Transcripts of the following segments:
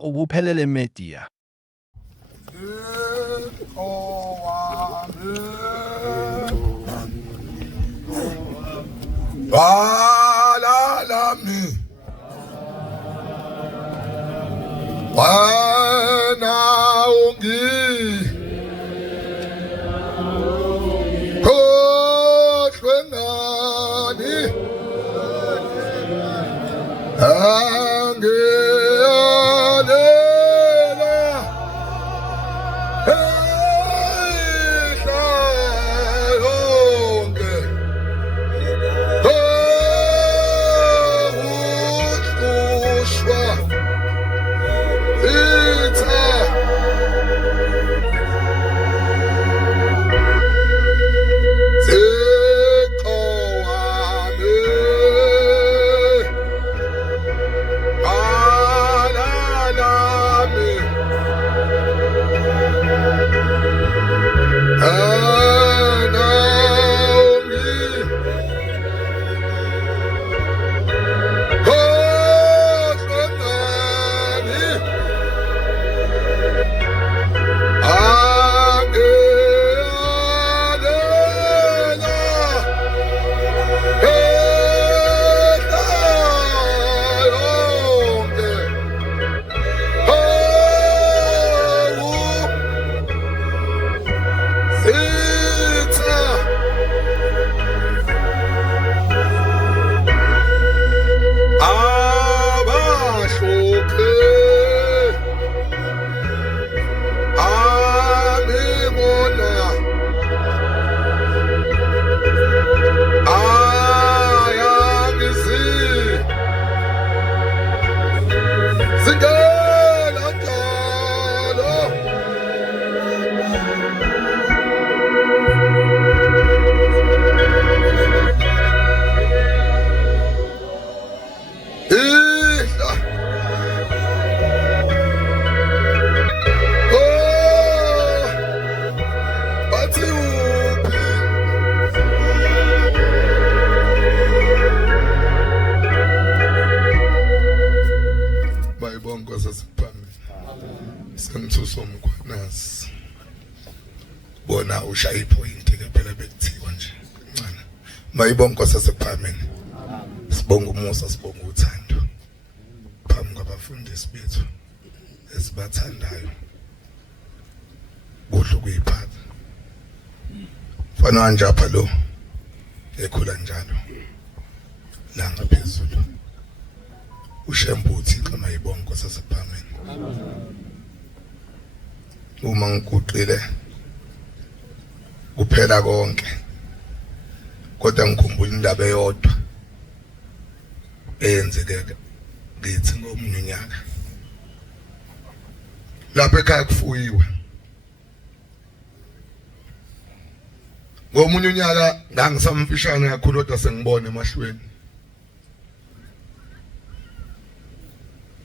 ubuphelele media. Balalami wana ungi khohlwe ngani bona ushaya ipoint ke phela bekuthiwa nje ncane mayibonke kwasesephameni sibonga umusa sibonga uthando phambi kwabafundisi bethu esibathandayo kuhle kuyiphatha fana nje apha lo ekhula njalo la ngaphezulu ushembuthi xa mayibonke kwasesephameni uma ngikuqile kuphela konke kodwa ngikhumbula indaba eyodwa eyenzeke ngithi ngomunye unyaka lapha ekhaya kufuyiwe ngomunye unyaka ngangisamfishane kakhulu kodwa sengibona emahlweni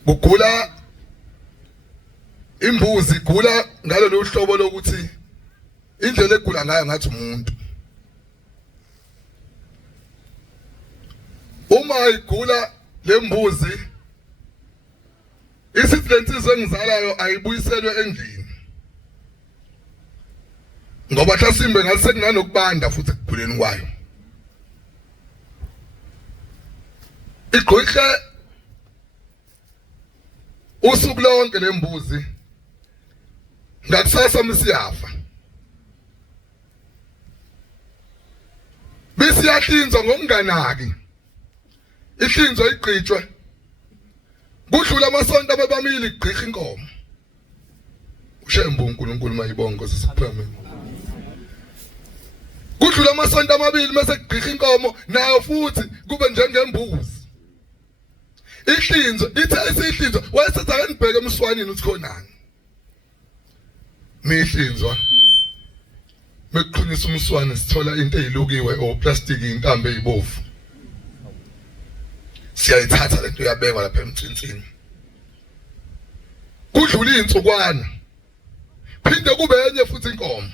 kugula imbuzi igula ngalolu hlobo lokuthi indlela egula ngayo ngathi umuntu uma igula lembuzi isithi lensizwe engizalayo ayibuyiselwe endlini ngoba hlasimbe ngase kunanokubanda futhi ekukhuleni kwayo igqohle usuku lonke lembuzi ngakusasa msiyafa bese yahlinzwa ngokunganaki ihlinzwa igqitshwe kudlula amasonto ababamile igqikha inkomo ushembu uNkulunkulu mayibonke sesiphemeni kudlula amasonto amabili mase igqikha inkomo nayo futhi kube njengembuzi ihlinzwa ithe isihlinzwa wayesetha kanibheke emswanini uthi khonani mihlinzwa mekuqinisa umswane sithola into ezilukiwe o plastic intambo ezibovu siyayithatha lento yabekwa lapha emcinsini kudlula insukwana phinde kube enye futhi inkomo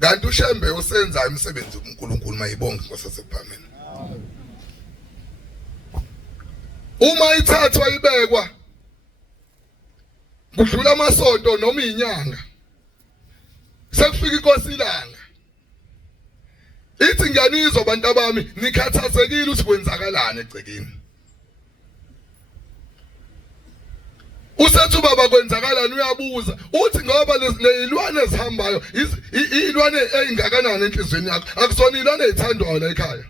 kanti uShembe usenza imisebenzi uNkulunkulu mayibonke kwasesephameni uma ithathwa ibekwa kudlula amasonto noma inyanga sekufika inkosi ilanga ithi ngiyanizwa abantu bami nikhathazekile ukuthi kwenzakalani egcekeni usethu baba kwenzakalani uyabuza uthi ngoba lezilwane ezihambayo izilwane eingakanani enhlizweni yakho akusona ilwane ezithandwayo la ekhaya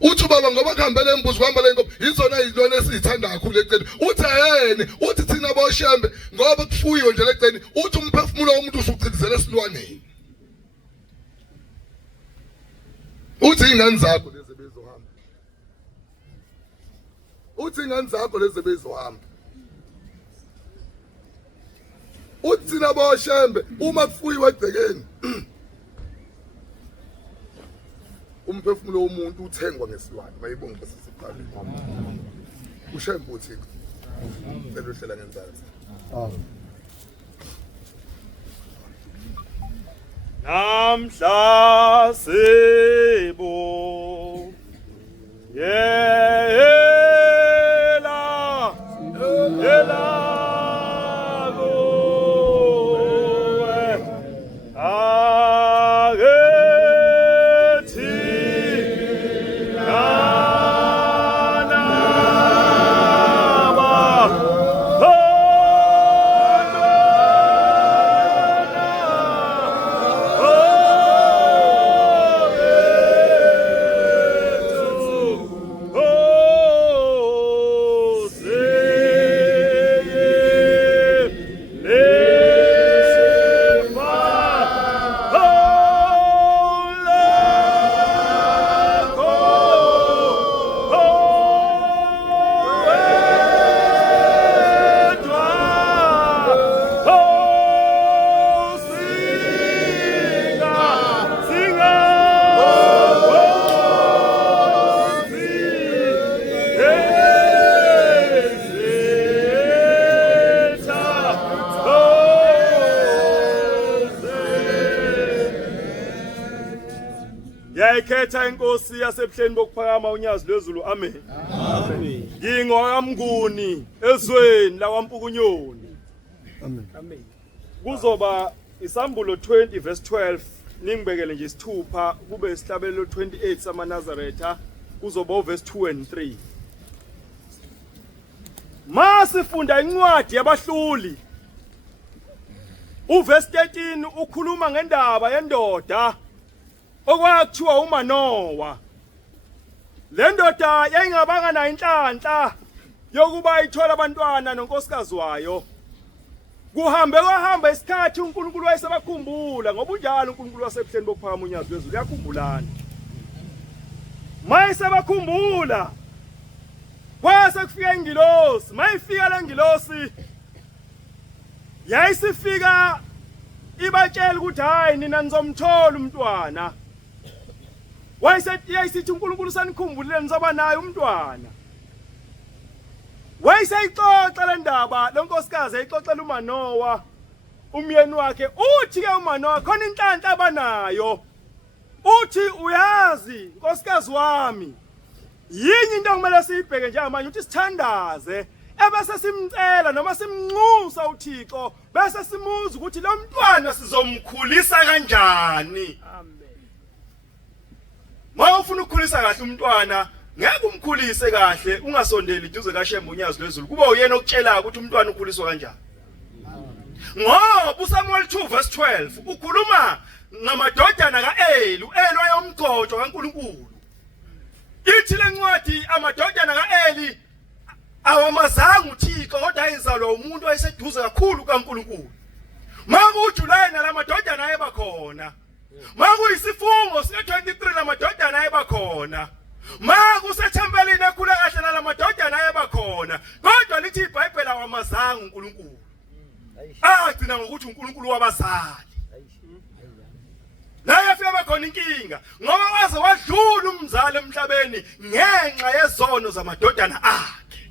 uthi baba ngoba kuhambele embuzi kuhamba lenkomo izona izilwane esizithanda kakhulu eceleni uthi yena uthi thina boshembe ngoba kufuyiwe nje eceleni uthi umphefumulo womuntu usucikizela esilwaneni uthi ingane zakho lezi bezohamba uthi ingane zakho lezi bezohamba uthi thina boshembe uma kufuyiwe egcekeni umphefumulo womuntu uthengwa ngesilwane mayibonge basesiqaleni ushembe uthi cela uhlela ngenzathu namhla sebo yela Yayikhetha inkosi yasebuhleni bokuphakama unyazi lwezulu amen. Amen. Ngingokamnguni ezweni lakwampukunyoni. Amen. Amen. Kuzoba isambulo 20 verse 12 ningibekele nje isithupha kube isihlabelelo 28 samaNazaretha kuzoba verse 2 and 3. Masifunda incwadi yabahluli uverse 13 ukhuluma ngendaba yendoda okwakuthiwa uManowa. Le ndoda yayingabanga nayo inhlanhla yokuba ithola abantwana nonkosikazi wayo. Kwahamba isikhathi uNkulunkulu wayesebakhumbula ngoba unjalo uNkulunkulu wasebuhleni bokuphakama unyazi lwezulu uyakhumbulana. Mayesebakhumbula kwase kufika ingilosi, mayifika le ngilosi yayisifika ibatshela ukuthi hayi nina nizomthola umntwana. Wayisithi uNkulunkulu sanikhumbulile nizoba naye umntwana. Wayisayixoxa le ndaba lenkosikazi ayixoxela uManowa umyeni wakhe uthi ke uManowa khona inhlanhla abanayo. Uthi uyazi nkosikazi wami yinye into okumele siyibheke njengamanje uthi sithandaze ebese simcela noma simnxusa uThixo bese simuza ukuthi lo mntwana sizomkhulisa kanjani. Amen. Mawufuna ukukhulisa kahle umntwana ngeke umkhulise kahle ungasondeli duze kaShembe unyazi lwezulu kuba uyena okutshela ukuthi umntwana ukhuliswa kanjani. Ngoba uSamuel 2 verse 12 ukhuluma ngamadodana kaEli, uEli wayomgcotsho kaNkulunkulu. Ithi le ncwadi amadodana kaEli awamazanga uThixo kodwa ayizalwa umuntu owayeseduze kakhulu kaNkulunkulu. Makujulayini lamadodana ayeba khona. Makuyisifungo sika-23 lamadodana ayeba khona. Makusethempelini ekhula kahle nalamadodana ayeba khona. Kodwa lithi iBhayibheli awamazanga uNkulunkulu. Agcina ngokuthi uNkulunkulu wabazali. Naye afika bakhona inkinga ngoba waze wadlula umzali emhlabeni ngenxa yezono zamadodana akhe.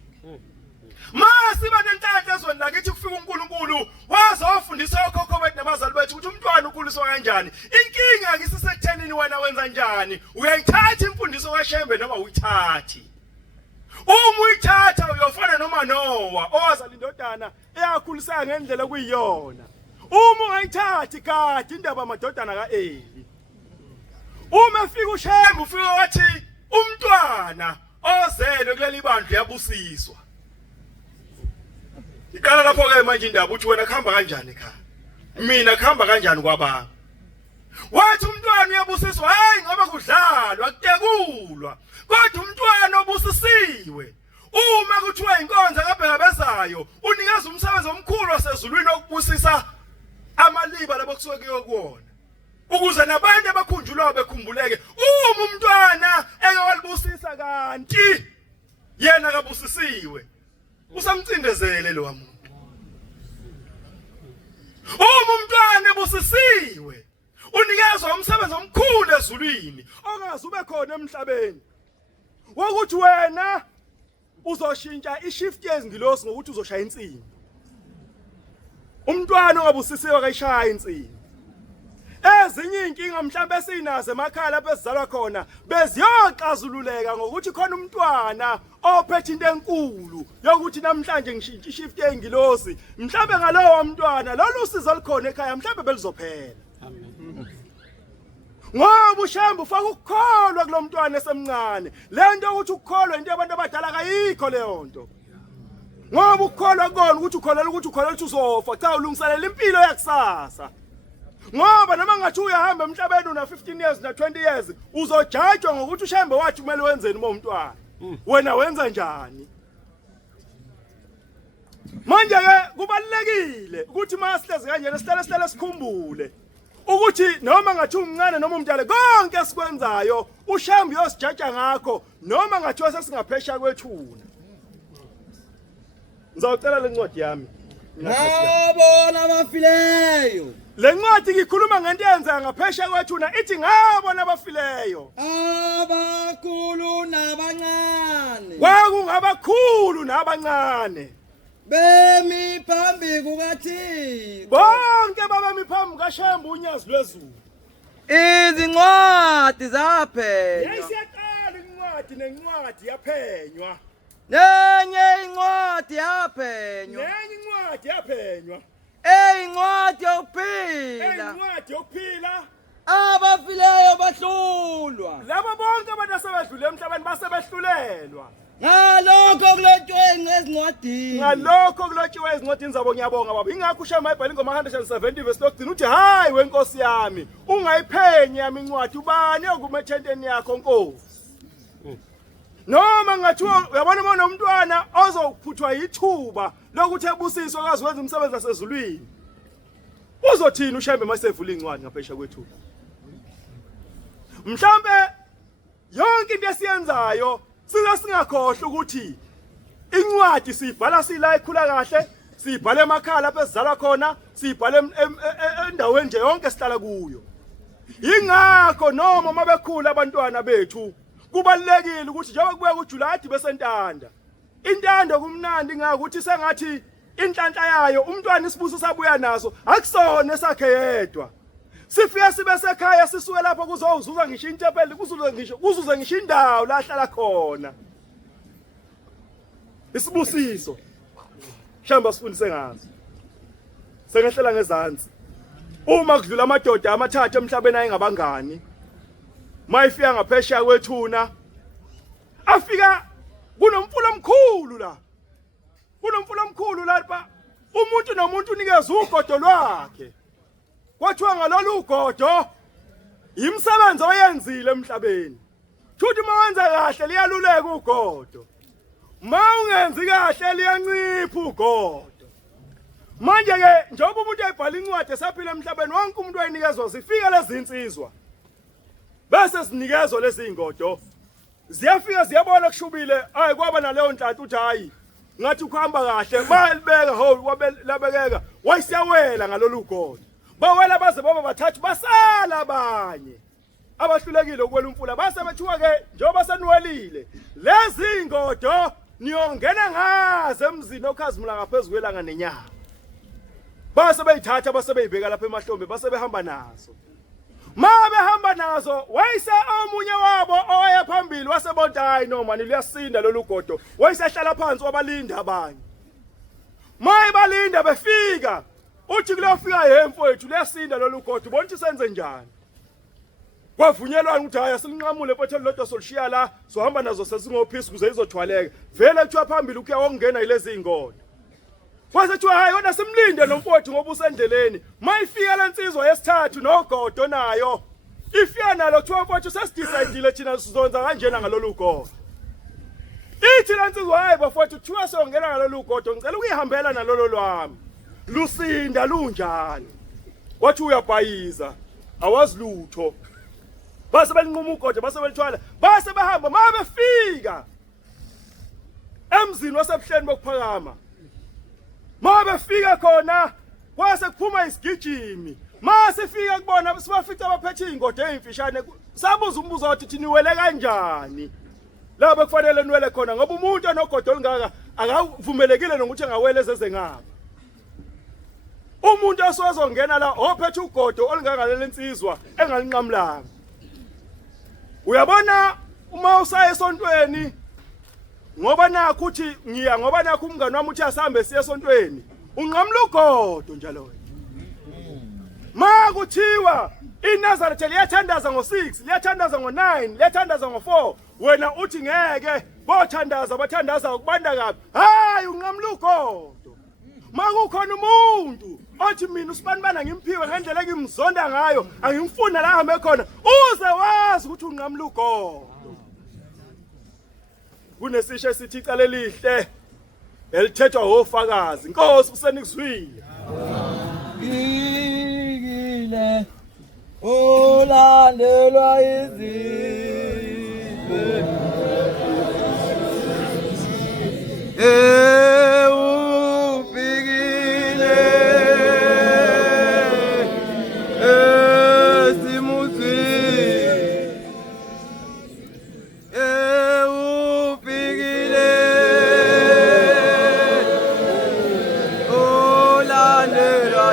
Masiba nenhlanhla ezweni lakithi kufika uNkulunkulu wazofundisa okhokho bethu nabazali bethu ukuthi umntwana ukhuliswa kanjani. Inkinga akisisekutheni wena wenza kanjani. Uyayithatha imfundiso kaShembe noma uyithathi. Uma uyithatha uyofana noManowa owazala indodana amadodana eyakhulisa ngendlela kuyiyona. Uma ungayithathi kade indaba amadodana kaEli. Uma efika uShembe ufika wathi umntwana ozelwe kuleli bandla yabusiswa. Iqala lapho ke manje indaba uthi wena khamba kanjani ekhaya? Mina khamba kanjani kwababa? Wathi umntwana uyabusiswa hayi ngoba kudlalwa kutekulwa. Kodwa umntwana obusisiwe uma kuthiwa inkonzo kabhekabezayo unikeza umsebenzi omkhulu wasezulwini okubusisa amaliba labo kusuke kuyokuwona. Ukuze nabantu abakhunjulwa bekhumbuleke uma umntwana ekewalibusisa kanti yena kabusisiwe usamcindezele lo muntu. Uma umntwana ebusisiwe unikezwa umsebenzi omkhulu ezulwini ongaze ube khona emhlabeni. Wokuthi wena uzoshintsha ishift yezingilosi ngokuthi uzoshaya insimbi. Umntwana ongabusisiwe akayishaya insimbi. Ezinye inkinga mhlawumbe sinazo emakhaya lapho esizalwa khona beziyoxazululeka ngokuthi khona umntwana ophethe into enkulu yokuthi namhlanje ngishintsha ishift yezingilosi. Mhlawumbe ngalowo mntwana lolu sizo likhona ekhaya mhlawumbe belizophela. Ngoba uShembe ufaka ukukholwa kulo mntwana esemncane. Lento ukuthi ukukholwa into yabantu abadala kayikho leyo nto. Ngoba ukukholwa kona ukuthi ukholelwa ukuthi uzofa cha ulungiselela impilo yakusasa. Ngoba noma ngathi uyahamba emhlabeni una 15 years na 20 years uzojajwa ngokuthi uShembe wathi kumele wenzeni uma umntwana. Wena wenza njani? Manje ke kubalekile ukuthi masihlezi kanjena sihlale sikhumbule ukuthi noma ngathi umncane noma umdala konke esikwenzayo uShembe uyosijaja ngakho noma ngathi sesingaphesha kwethuna. Ngizocela lencwadi yami. Ngabona abafileyo. Lencwadi ngikhuluma ngento eyenzeka ngaphesha kwethuna ithi ngabona abafileyo. Abakhulu nabancane. Kwakungabakhulu nabancane. Bemi phambi kukaThixo. Bonke babemi phambi kaShembe unyazi lwezulu. Izincwadi zaphenywa. Yayisiyaqala incwadi nencwadi yaphenywa. Nenye incwadi yaphenywa. Nenye incwadi yaphenywa. Incwadi yokuphila. Incwadi yokuphila. Abafileyo bahlulwa. Labo bonke abantu asebedlule emhlabeni basebehlulelwa. Ngalokho kulotshwe ezincwadini. Ngalokho kulotshiwe ezincwadini zabo ngiyabonga baba. Ingakho uShembe ayibhala ingoma 170 verse 13 uthi hayi wenkosi yami ungayiphenye yami incwadi ubani okumethenteni yakho Nkosi. Noma ngathi uyabona bona umntwana ozophuthwa yithuba lokuthi ebusiswe akazi wenza umsebenzi wasezulwini. Uzothina uShembe masevula incwadi ngaphesha kwethuba. Mhlambe yonke into esiyenzayo singakhohlwa ukuthi incwadi sibhala sila ekhula kahle, sibhala emakhaya lapho esizalwa khona, sibhala endaweni nje yonke sihlala kuyo. Ingakho noma mabekhula abantwana bethu kubalekile ukuthi njengoba kubuya kuJuly besentanda. Intando kumnandi ngakuthi sengathi inhlanhla yayo umntwana isibuso sabuya naso akusona esakhe yedwa. Sifika sibe sekhaya sisuke lapho kuzozuza ngisho intempeli kuzuze ngisho indawo la hlala khona. Isibusiso. Shamba sifundise ngazo. Sengehlela ngezansi. Uma kudlula amadoda amathathu emhlabeni ayengabangani. Mayifika ngaphesha kwethuna. Afika kunomfula omkhulu la. Kunomfula omkhulu lapha. Umuntu nomuntu unikeza ugodo lwakhe. Kwathiwa ngalolu ugodo imsebenzi oyenzile emhlabeni. Futhi mawenza kahle liyaluleka ugodo. Ungenzi kahle liyancipha ugodo. Manje ke njengoba umuntu ayibhala incwadi esaphila emhlabeni wonke umuntu ayinikezwa zifika lezi insizwa. Bese sinikezwa lezi ingodo. Ziyafika ziyabona kushubile hayi kwaba naleyo nhlanhla uthi hayi ngathi ukuhamba kahle bayibeka ho kwabelabekeka wayisiyawela ngalolu ugodo. Bawela baze baba bathathu basala abanye abahlulekile ukwela umfula base bethuka ke njengoba seniwelile lezi ingodo niyongena ngaze emzini okhazimula ngaphezulu kwelanga nenyanga base beyithatha base beyibeka lapha emahlombe base behamba nazo behamba nazo wayise omunye wabo oya phambili wasebonta hayi no mani liyasinda lolu godo wayesehlala phansi wabalinda abanye maye balinda befika uthi kulofika yemfowethu leyasinda lolugodo bonke senze njani kwavunyelwana ukuthi haya silinqamule ephotheli lodwa solishiya la sohamba nazo sesingophisi kuze izothwaleka vele kuthiwa phambili ukuya wongena yilezi ingodo kwase kuthiwa hayi kodwa simlinde nomfowethu ngoba usendleleni mayifika lensizwa yesithathu nogodo nayo ifika nalo kuthiwa mfowethu sesidecidile thina sizonza kanjena ngalolu godo ithi lensizwa hayi bafowethu kuthiwa siyongena ngalolu godo ngicela ukuyihambela nalolo lwami lusinda lunjani wathi uyabhayiza awazi lutho base belinquma ugodo base belithwala base behamba mabefika emzini wasebuhleni bokuphakama mabefika khona kwase kuphuma isigijimi masifika kubona sibafica abaphethe ingodo ezimfishane sabuza umbuzo wathi thini wele kanjani laba kufanele niwele khona ngoba umuntu onogodo olungaka akavumelekile nokuthi angawele ezeze ngapha umuntu osozongena la ophethe ugodo olungaka lensizwa engalinqamlanga uyabona uma usaya esontweni ngoba nakho uthi ngiya ngoba nakho umngane wami uthi asambe siye esontweni unqamla ugodo njalo ma kuthiwa iNazareth liyathandaza ngo6 liyathandaza ngo9 liyathandaza ngo4 wena uthi ngeke bothandaza bathandaza ukubanda kabi hayi unqamla ugodo makukhona umuntu othi mina usibanibana ngimphiwe ngendlela engimzonda ngayo angimfuna la hambe khona uze wazi ukuthi unqamla ugodo kunesisho esithi icala elihle elithethwa ofakazi inkosi usenikuzwile Igile olandelwa izizwe ufikile esimuzini ufikile olandelwa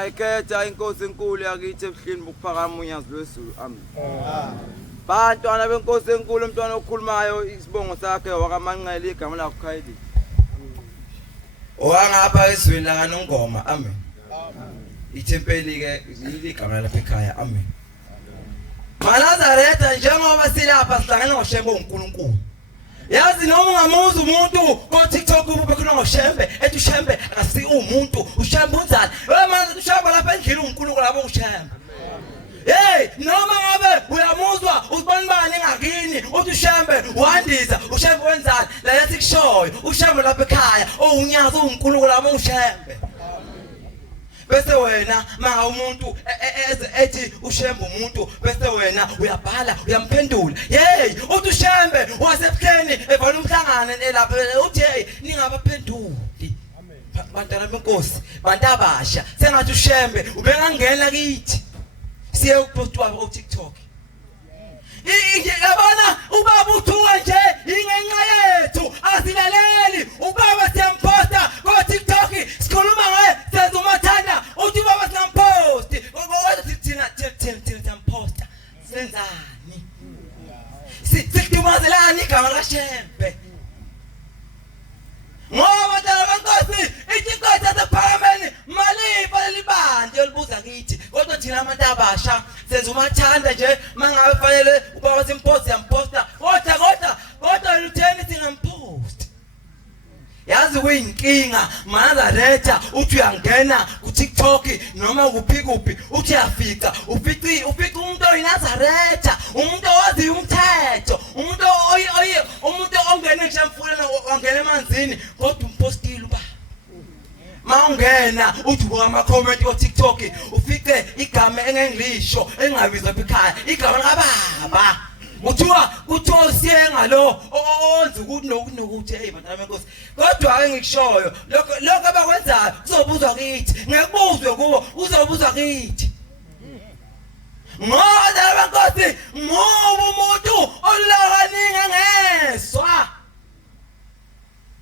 ngiyayikhetha inkosi enkulu yakithi ebuhleni bokuphakama unyazi lwezulu amen bantwana benkosi enkulu umntwana okhulumayo isibongo sakhe wakamanqele igama lakho khayeli owangapha ezweni la kaNongoma amen ithempeli ke igama lapha ekhaya amen maNazaretha njengoba silapha sihlangana ngoshembe uNkulunkulu yazi noma ungamuza umuntu ko TikTok ubekhuluma ngoshembe ethi ushembe akasi umuntu ushembe unjani manje ushembe lapha endlini uNkulunkulu lapho ushembe hey noma ngabe uyamuzwa uzibanibani ngakini uthi ushembe uhandiza ushembe wenzani la yathi kushoyo ushembe lapha ekhaya unyazi uNkulunkulu lapho ushembe bese wena manga umuntu ethi ushembe umuntu bese wena uyabhala uyamphendula hey uthi ushembe wasebuhleni evala umhlangano lapha uthi hey ningabaphenduli bantwana benkosi bantu abasha sengathi ushembe ubengangena kithi siye ukupostwa ku TikTok yabona ubaba uthuka nje ingenxa yethu asilaleli ubaba siyamposta ku TikTok sikhuluma ngaye sezumathanda uthi baba sinamposti thina tamposta senzani sikhulumazelani igama lashembe ngoba tala bankosi iTikTok asephakameni malipa libande olibuza kithi kodwa thina abantu abasha senza umathanda nje mangabe fanele ubaba simpost yamposta kodwa lutheni singampost yazi yazi kuyinkinga Nazaretha uthi uyangena ku TikTok noma kuphi uthi uyafika ufica umuntu oyiNazaretha umuntu owazi umthetho umuntu umuntu ongena emfuleni ongena emanzini kodwa umpostile uba mawungena uthi ama comment ku TikTok ufike igama engenglisho engabizwa ekhaya igama likababa kuthiwa siyenga lo onze ukuthi nokuthi hey bantwana benkosi kodwa ake ngikushoyo lokho abakwenzayo kuzobuzwa kithi ngekubuzwe kubo kuzobuzwa kithi ngoba benkosi ngoba umuntu olakaningi ngeswa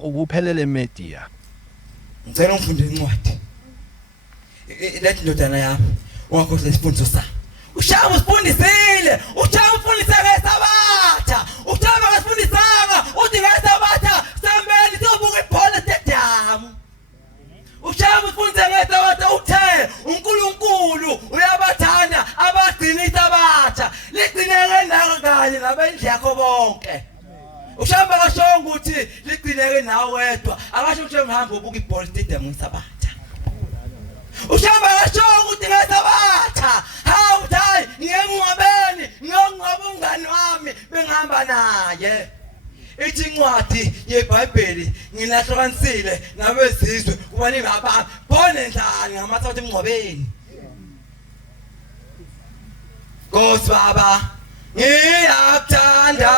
Ukuphelele media. ngicela ngifunde incwadi lethi ndodana yami ungakhohlwa isifundiso sami ushaya usifundisile ushaya ufundise ngesabatha ushaya ngasifundisanga uthi ngesabatha sambeni sobuka ibhola stadium ushaya ufundise ngesabatha uthe uNkulunkulu uyabathanda abagcina isabatha ligcineke nawe kanye nabendlu yakho bonke ushamba kashonga ukuthi ligcineke nawe wedwa akasho ukuthi ngihamba ubuka ibhola stadium ngesabatha ushamba kashonga ukuthi ngesabatha hayi ngiyengcwabeni ngiyongcwaba umngani wami bengihamba naye ithi incwadi yeBhayibheli ngilahlukanisile nabezizwe ubani ngapha bone njani ngamathathu emngcwabeni Nkosi baba ngiyakuthanda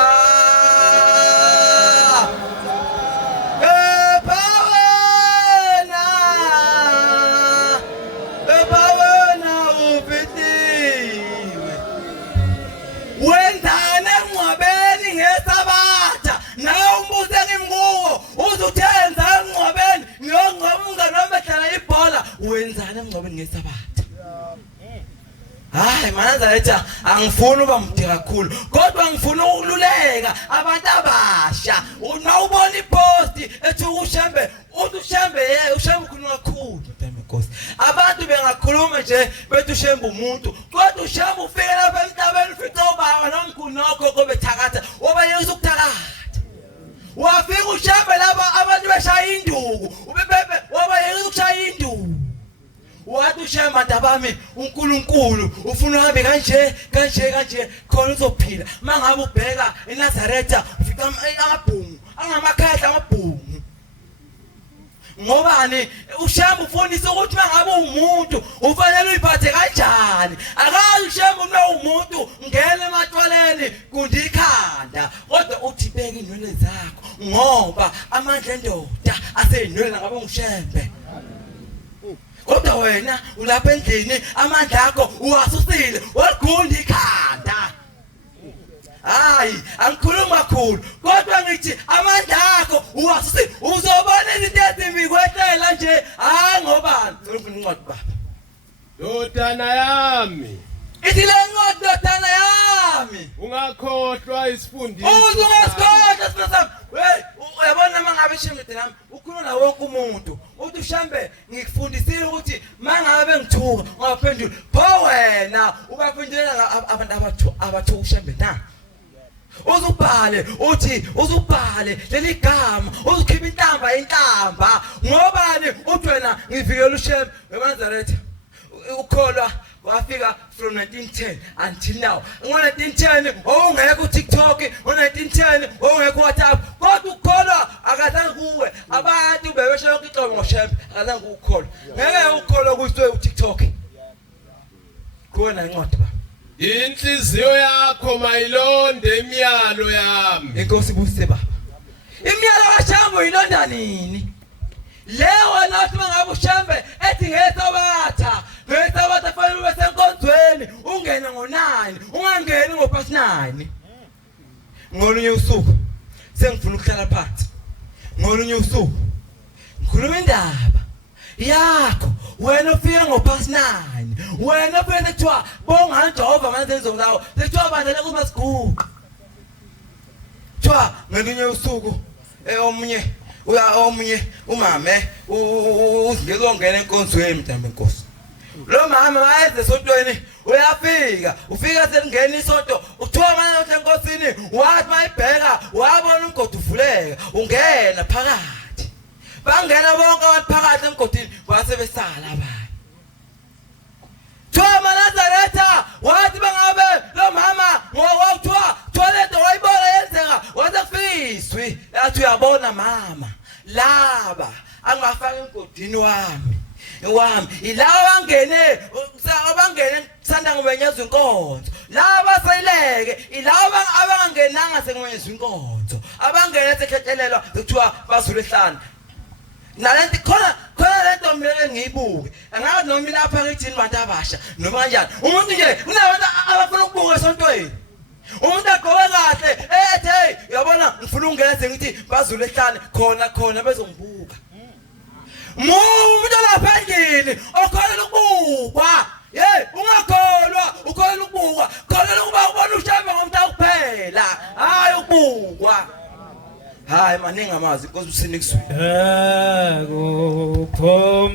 wenzane emngcwabeni ngesabatha nawe umbuze ngimkuwo uzuthenza emngcwabeni ngiyongcwaba umngane wami edlala ibhola wenzane emngcwabeni ngesabatha hayi Nazaretha angifuni uba mde kakhulu kodwa ngifuna ukululeka abantu abasha unawubona ipost ethi ushembe ushembe ukhuluma kakhulu Nkosi abantu bengakhuluma nje bethi ushembe umuntu kodwa ushembe ufike lapha emhlabeni ufica ubaba nomkhunokho kobethakatha wabayeza ukuthakatha wafika ushembe lapha abantu beshaya induku ubebebe wabayeza ukushaya induku wathi ushembe ndabami uNkulunkulu ufuna uhambe kanje khona uzophila mangabe ubheka eNazaretha ufika amabhungu angamakhehla amabhungu ngobani ushembe ufundisa ukuthi mangabe umuntu ufanele uyiphathe kanjani akazi ushembe uma umuntu ngene ematwaleni kundikhanda kodwa uthi beka inwele zakho ngoba amandla endoda aseyinwele ngabe ngushembe kodwa wena ulapha endlini amandla akho uwasusile waligunda ikhanda hayi angikhuluma kakhulu kodwa ngithi amandla akho uwasusile uzobona izinto ezimbi kwehlela nje ngobani ngifuna incwadi baba Ndodana yami ithi le ncwadi ndodana yami ungakhohlwa isifundiso ungasikhohlwa sisami uyabona mangabe shembe nami ukhuluma na wonke umuntu uthi ushambe ngikufundisile ukuthi mangabe ngithuka ungaphendula pho wena ubafundela abantu abathu ushambe na uzubhale uthi uzubhale leli gama uzukhipha intamba ngobani uthi wena ngivikela ushembe weNazaretha ukholwa wafika from 1910 until now ngo1910 ongekho TikTok ngo1910 ongekho WhatsApp kodwa ukholwa akazange kuwe abantu bebesho yonke ixobo ngoshembe akazange ukholwa ngeke ukholwa kuyiwe uTikTok kuwena incwadi ba inhliziyo yakho mayilonde imiyalo yami inkosi busise baba imiyalo kaShambo ilonda nini leyo nathi mangabe uShambe ethi ngesabatha fanele ube senkonzweni ungene ngo9 ungangeni ngo9 ngolunye usuku sengifuna ukuhlala phansi ngolunye usuku ngikhuluma indaba yakho wena ufike ngo9 wena ufike ethiwa bonga Jehova manje enzozawo ethiwa bandle kumasiguqa twa ngolunye usuku omunye umame uzingezongena enkonzweni mntamba enkosi lo mama wayeze esontweni ufika selingena isonto uthiwa manje enkosini wathi mayibheka wabona umgodi uvuleka ungena phakathi bangena bonke abantu phakathi emgodini wase besala abanye Thoma Nazaretha wathi bangabe lo mama ngokuthiwa toilet wayibona yenzeka waze kufiswi lathi uyabona mama laba angafaka emgodini wami ilaba abangene sanda ngobenyezwa inkonzo laba sayileke ilaba abangenanga sengobenyezwa inkonzo abangene sekhetelelwa kuthiwa basule ehlane nalento khona lento mele ngiyibuke angazi noma mina lapha ngithini bantu abasha noma kanjani umuntu nje unabantu abafuna ukubuka esontweni umuntu agqoke kahle hey uyabona ngifuna ungeze ngithi bazule ehlane khona bezongibuka umuntu laphandlini okholela ukubukwa ungakholwa ukholela ukubukwa kholela ukuba ubona ushamba ngomntu kuphela hayi ukubukwa hayi maningi amazi inkosi usinikiswe kuphomeni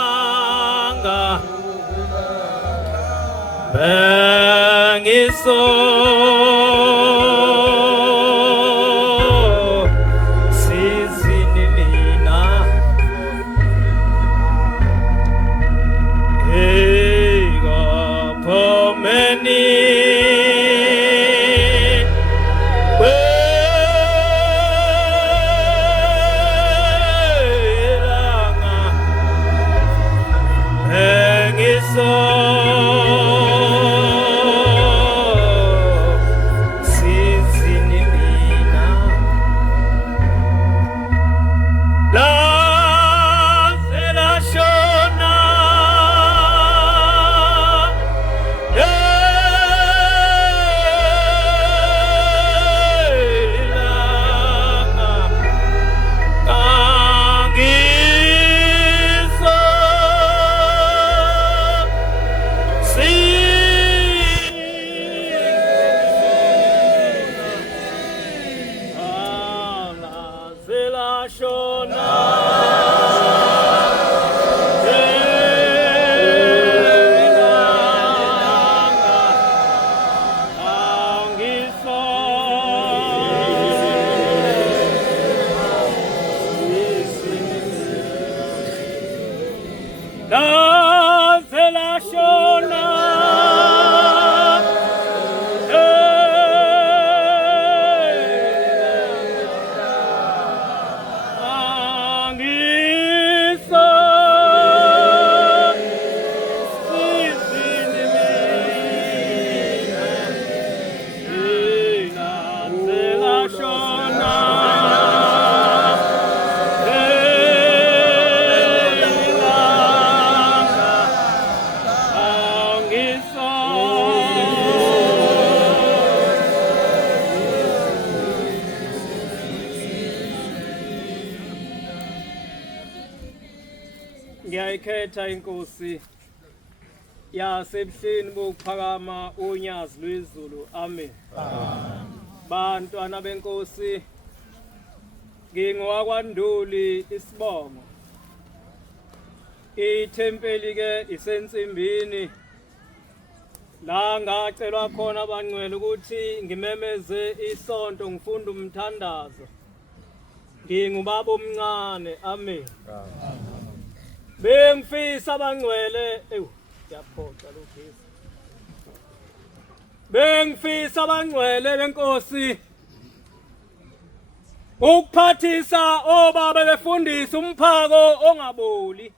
kwelanga bengiso sizini mina kuphomeni ngiyayikhetha inkosi yasebuhleni bokuphakama unyazi lwezulu amen bantwana benkosi ngingowakwaNduli isibongo ithempeli ke isensimbini la ngacelwa khona abangcwele ukuthi ngimemeze isonto ngifunda umthandazo ngingubaba omncane amen bengifisa abangcwele ngiyaphoxa lokho bengifisa abangcwele benkosi ukuphathisa obaba befundisa umphako ongaboli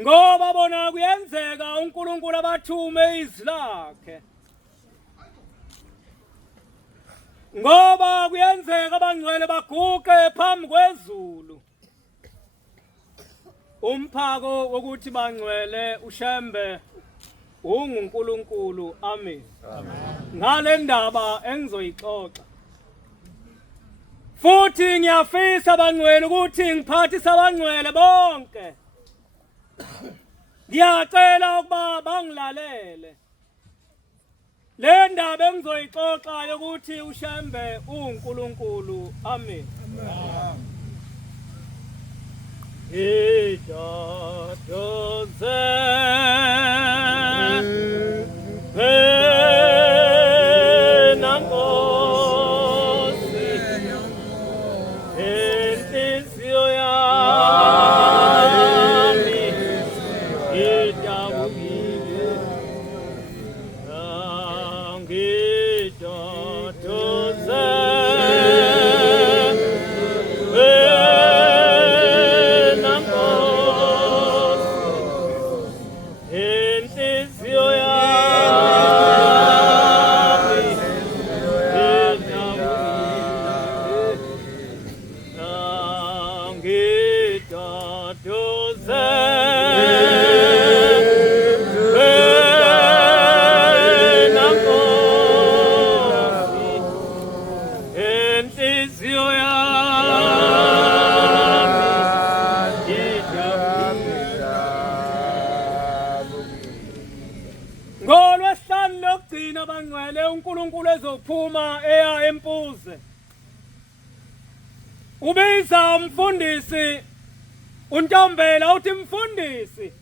ngoba bona kuyenzeka uNkulunkulu abathume izwi lakhe ngoba kuyenzeka abangcwele baguqe phambi kwezulu umphako wokuthi bangcwele ushembe unguNkulunkulu amen ngale ndaba engizoyixoxa futhi ngiyafisa abangcwele ukuthi ngiphathise abangcwele bonke ngiyacela ukuba bangilalele le ndaba engizoyixoxa yokuthi ushembe unguNkulunkulu amen ngolwesihlanu lokugcina bangcwele uNkulunkulu ezophuma eya empuze ubiza umfundisi uNtombela uthi mfundisi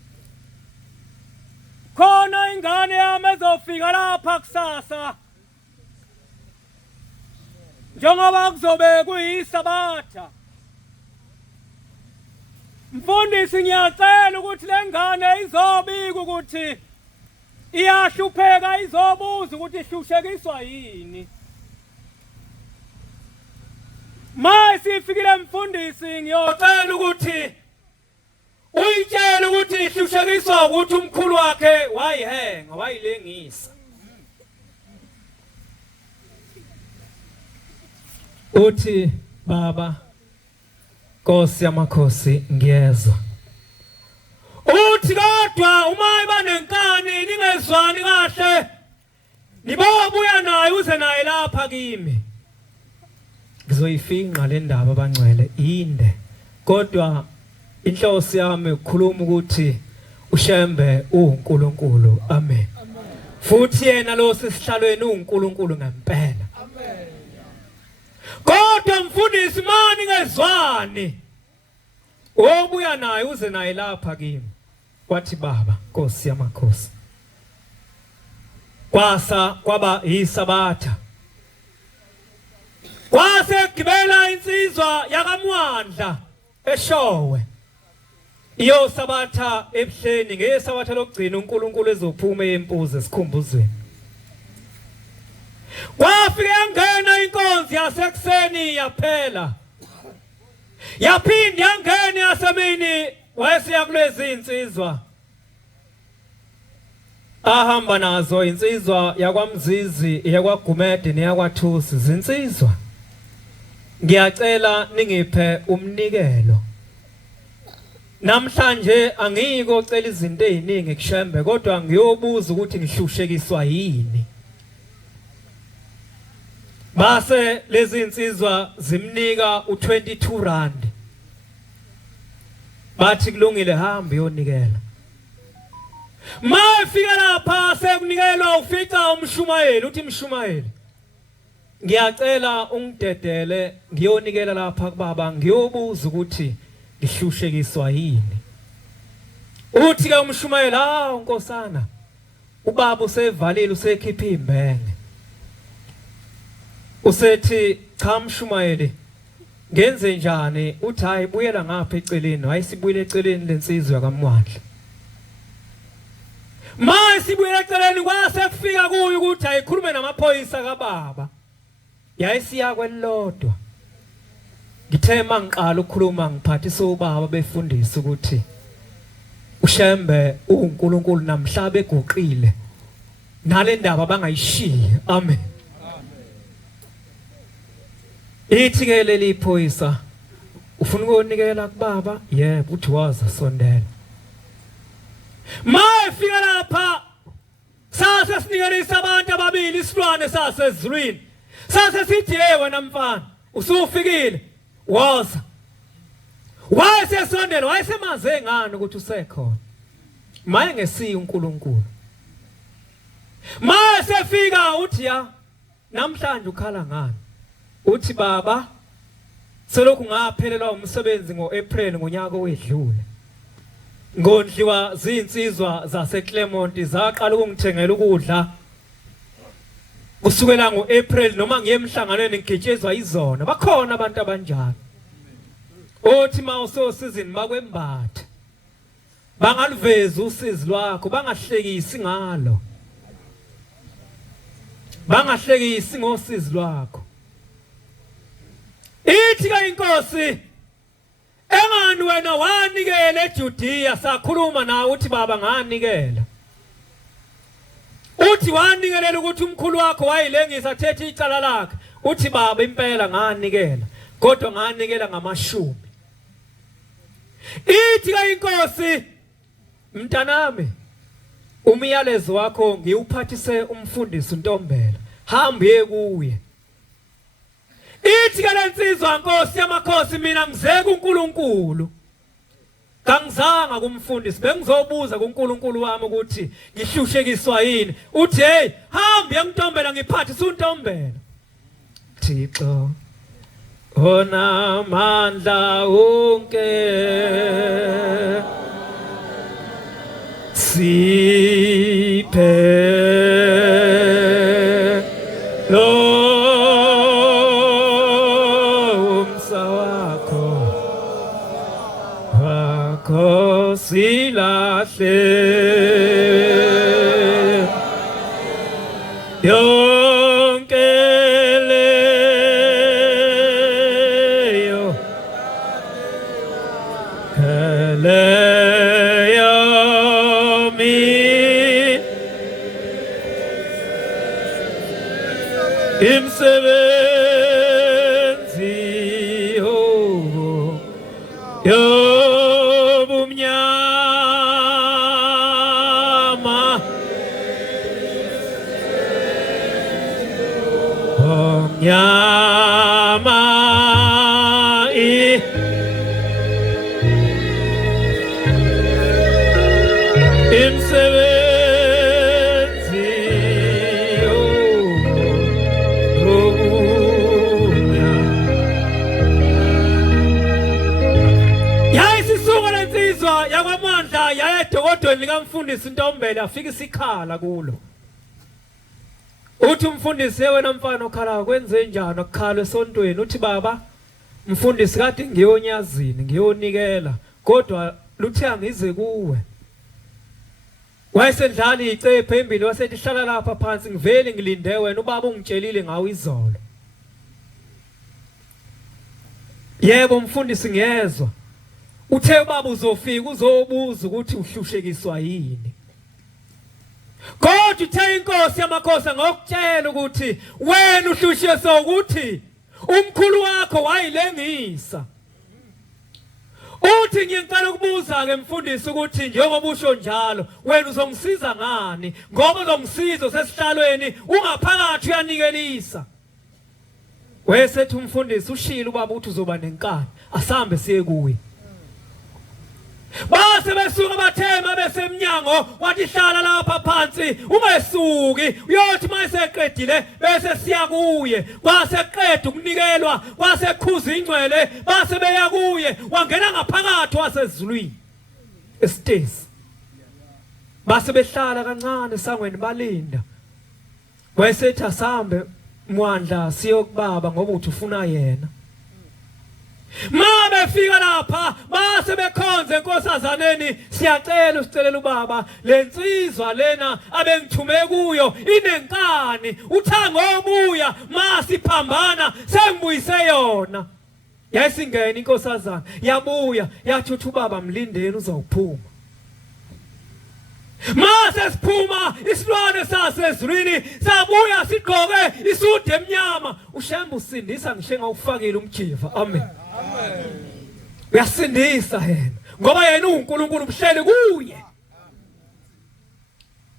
khona ingane yami ezofika lapha kusasa njengoba kuzobe kuyisabatha mfundisi ngiyacela ukuthi lengane izobika ukuthi iyahlupheka izobuza ukuthi ihlushekiswa yini masifikile mfundisi ngiyocela ukuthi uyitshele ukuthi ihlushekiswa ukuthi umkhulu wakhe wayihenga wayilengisa uthi baba Nkosi yamakhosi ngiyezwa uthi kodwa uma iba nenkani ningezwani kahle nibobuya naye uze naye lapha kimi ngizoyifinqa le ndaba abangcwele inde kodwa inhloso yami ukukhuluma ukuthi uShembe uNkulunkulu amen futhi yena lo sesihlalweni uNkulunkulu ngempela amen kodwa mfundisi mani ngezwani obuya naye uze naye lapha kimi wathi baba Nkosi yamakhosi kwaba yisabatha kwase gibela insizwa yakaMwandla eShowe iyo sabatha ebuhleni ngesabatha lokugcina uNkulunkulu ezophuma empuze sikhumbuzweni kwafike yangena inkonzi yasekuseni yaphela yaphinde yangena yasemini wayesiya kulezi insizwa ahamba nazo insizwa yakwaMzizi yakwaGumede neyakwathusi zinsizwa ngiyacela ningiphe umnikelo namhlanje angiko cela izinto eziningi kuShembe kodwa ngiyobuza ukuthi ngihlushekiswa yini base lezi insizwa zimnika u22 rand bathi kulungile hamba uyonikela mafika lapha sekunikelwa ufica umshumayeli uthi mshumayeli ngiyacela ungidedele ngiyonikela lapha kubaba ngiyobuza ukuthi ngihlushekiswa yini uthi ke umshumayeli unkosana ubaba usevalile usekhipha imbenge usethi cha mshumayeli ngenze njani uthi hayi buyela ngapha eceleni wayesibuyile eceleni lensizwe yakaMwandla masibuyela eceleni kwase kufika kuyo ukuthi ayikhulume namaphoyisa kababa yayisiya kwelodwa ngithema ngiqala ukukhuluma ngiphathisa ubaba befundisa ukuthi uShembe uNkulunkulu namhlanje eguqile nale ndaba bangayishiyi amen ithi ke leli phoyisa ufuna ukunikela kubaba yebo uthi waza sondela mafika lapha sase sinikelisa abantu ababili isilwane sasezulwini sase sithi wena mfana usufikile waza wayesesondela wayesemaze ngani ukuthi usekhona maye ngesiya uNkulunkulu masefika uthi ya namhlanje ukhala ngani uthi baba selokhu ngaphelelwa umsebenzi ngoApril ngonyaka owedlule ngondliwa zinsizwa zaseClermont zaqala ukungithengela ukudla kusukela ngoApril noma ngiye emhlanganweni ngigitshezwa izona bakhona abantu abanjalo othi mawusosizini bakwembatha bangaliveza usizi lwakho bangahlekisi ngalo bangahlekisi ngosizi lwakho ithi ke inkosi engani wena wanikela eJudiya sakhuluma nawe uthi baba nganikela uthi wanikelela ukuthi umkhulu wakho wayilengisa thethe icala lakhe uthi baba impela nganikela kodwa nganikela ngamashumi ithi ke inkosi mntanami umyalezo wakho ngiwuphathise umfundisi uNtombela hamba uye kuye ithi ke lensizwa nkosi yamakhosi mina ngizeke uNkulunkulu kangizanga kumfundisi bengizobuza kuNkulunkulu wami ukuthi ngihlushekiswa yini uthi hey hamba uyantombela ngiphathise uNtombela Thixo ona mandla wonke siphe lo silahle yonke leyo keleyo mi imsebenzi Yama imsebenzi yayisisuka lensizwa yakwamandla yayedokodweni likamfundisi uNtombela afika isikhala kulo uthi umfundisi wena mfana okhala kwenze njani ukukhala esontweni uthi baba mfundisi kade ngiyonyazini ngiyonikela kodwa luthe angize kuwe wayesendlala icephe embili wasethi hlala lapha phansi ngivele ngilinde wena ubaba ungitshelile ngawo izolo yebo mfundisi ngiyezwa uthe ubaba uzofika uzobuza ukuthi uhlushekiswa yini kodwa uthe inkosi yamakhosi ngokutshela ukuthi wena uhlushekiswa ukuthi umkhulu wakho wayilengisa uthi ngicela ukubuza ke mfundisi ukuthi njengoba usho njalo wena uzongisiza ngani ngoba uzongisiza sesihlalweni ungaphakathi uyanikelisa wesethi umfundisi ushilo ubaba uthi uzoba nenkani asambe siye kuwe base besuka bathema besemnyango wathi hlala lapha phansi ungesuki uyothi mayiseqedile bese siya kuye kwaseqeda ukunikelwa kwasekhuza ingcwele base beya kuye wangena ngaphakathi wasezulwini esitezi base behlala kancane esangweni balinda wayesethi asambe Mwandla siyokubaba ngoba uthi ufuna yena ma befika lapha base bekhonze enkosazaneni siyacela usicelela ubaba lensizwa lena abengithume kuyo inenkani uthanga obuya masiphambana sengibuyise yona yayisingena inkosazana yabuya yathi uthi ubaba mlindeni uzawuphuma mase siphuma isilwane sasezulwini sabuya sigqoke isudu emnyama ushemba usindisa ngisho ngawufakile umjiva amen uyasindisa yena ngoba yena uNkulunkulu umhleli kuye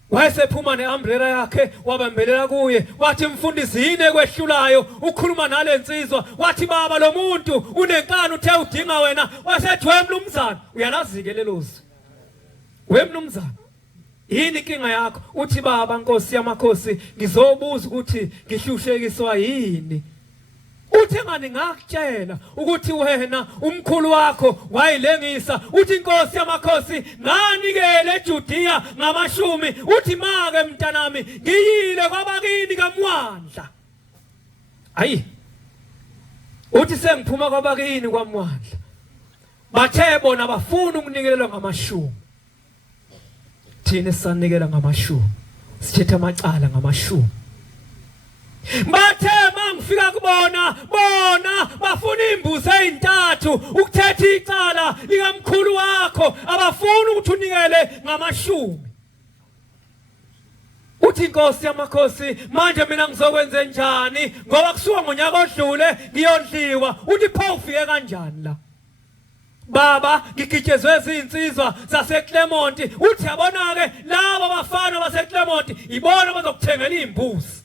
wayesephuma neumbrella yakhe wabambelela kuye wathi mfundisi yini ekwehlulayo ukhuluma nalensizwa wathi baba lo muntu unenkani uthe udinga wena wasethi wemlumzana uyalazike lelozwi wemlumzana yini inkinga yakho uthi baba Nkosi yamakhosi ngizobuza ukuthi ngihlushekiswa yini uthi ngani ngakutshela ukuthi wena umkhulu wakho wayilengisa uthi inkosi yamakhosi nganikele eJudiya ngamashumi uthi make mntanami ngiyile kwabakini kaMwandla ayi uthi sengiphuma kwabakini kwaMwandla bathe bona bafuna ukunikelwa ngamashumi thina sanikela ngamashumi sithethe amacala ngamashumi bathe mangifika kubona bafuna imbuzi ezintathu ukuthetha icala likamkhulu wakho abafuna ukuthi unikele ngamashumi uthi inkosi yamakhosi manje mina ngizokwenza njani ngoba kusuka ngonyaka odlule ngiyondliwa uthi pha ufike kanjani la baba ngigitshezwe izinsizwa zaseClermont uthi yabona ke laba bafana baseClermont ibona bazokuthengela imbuzi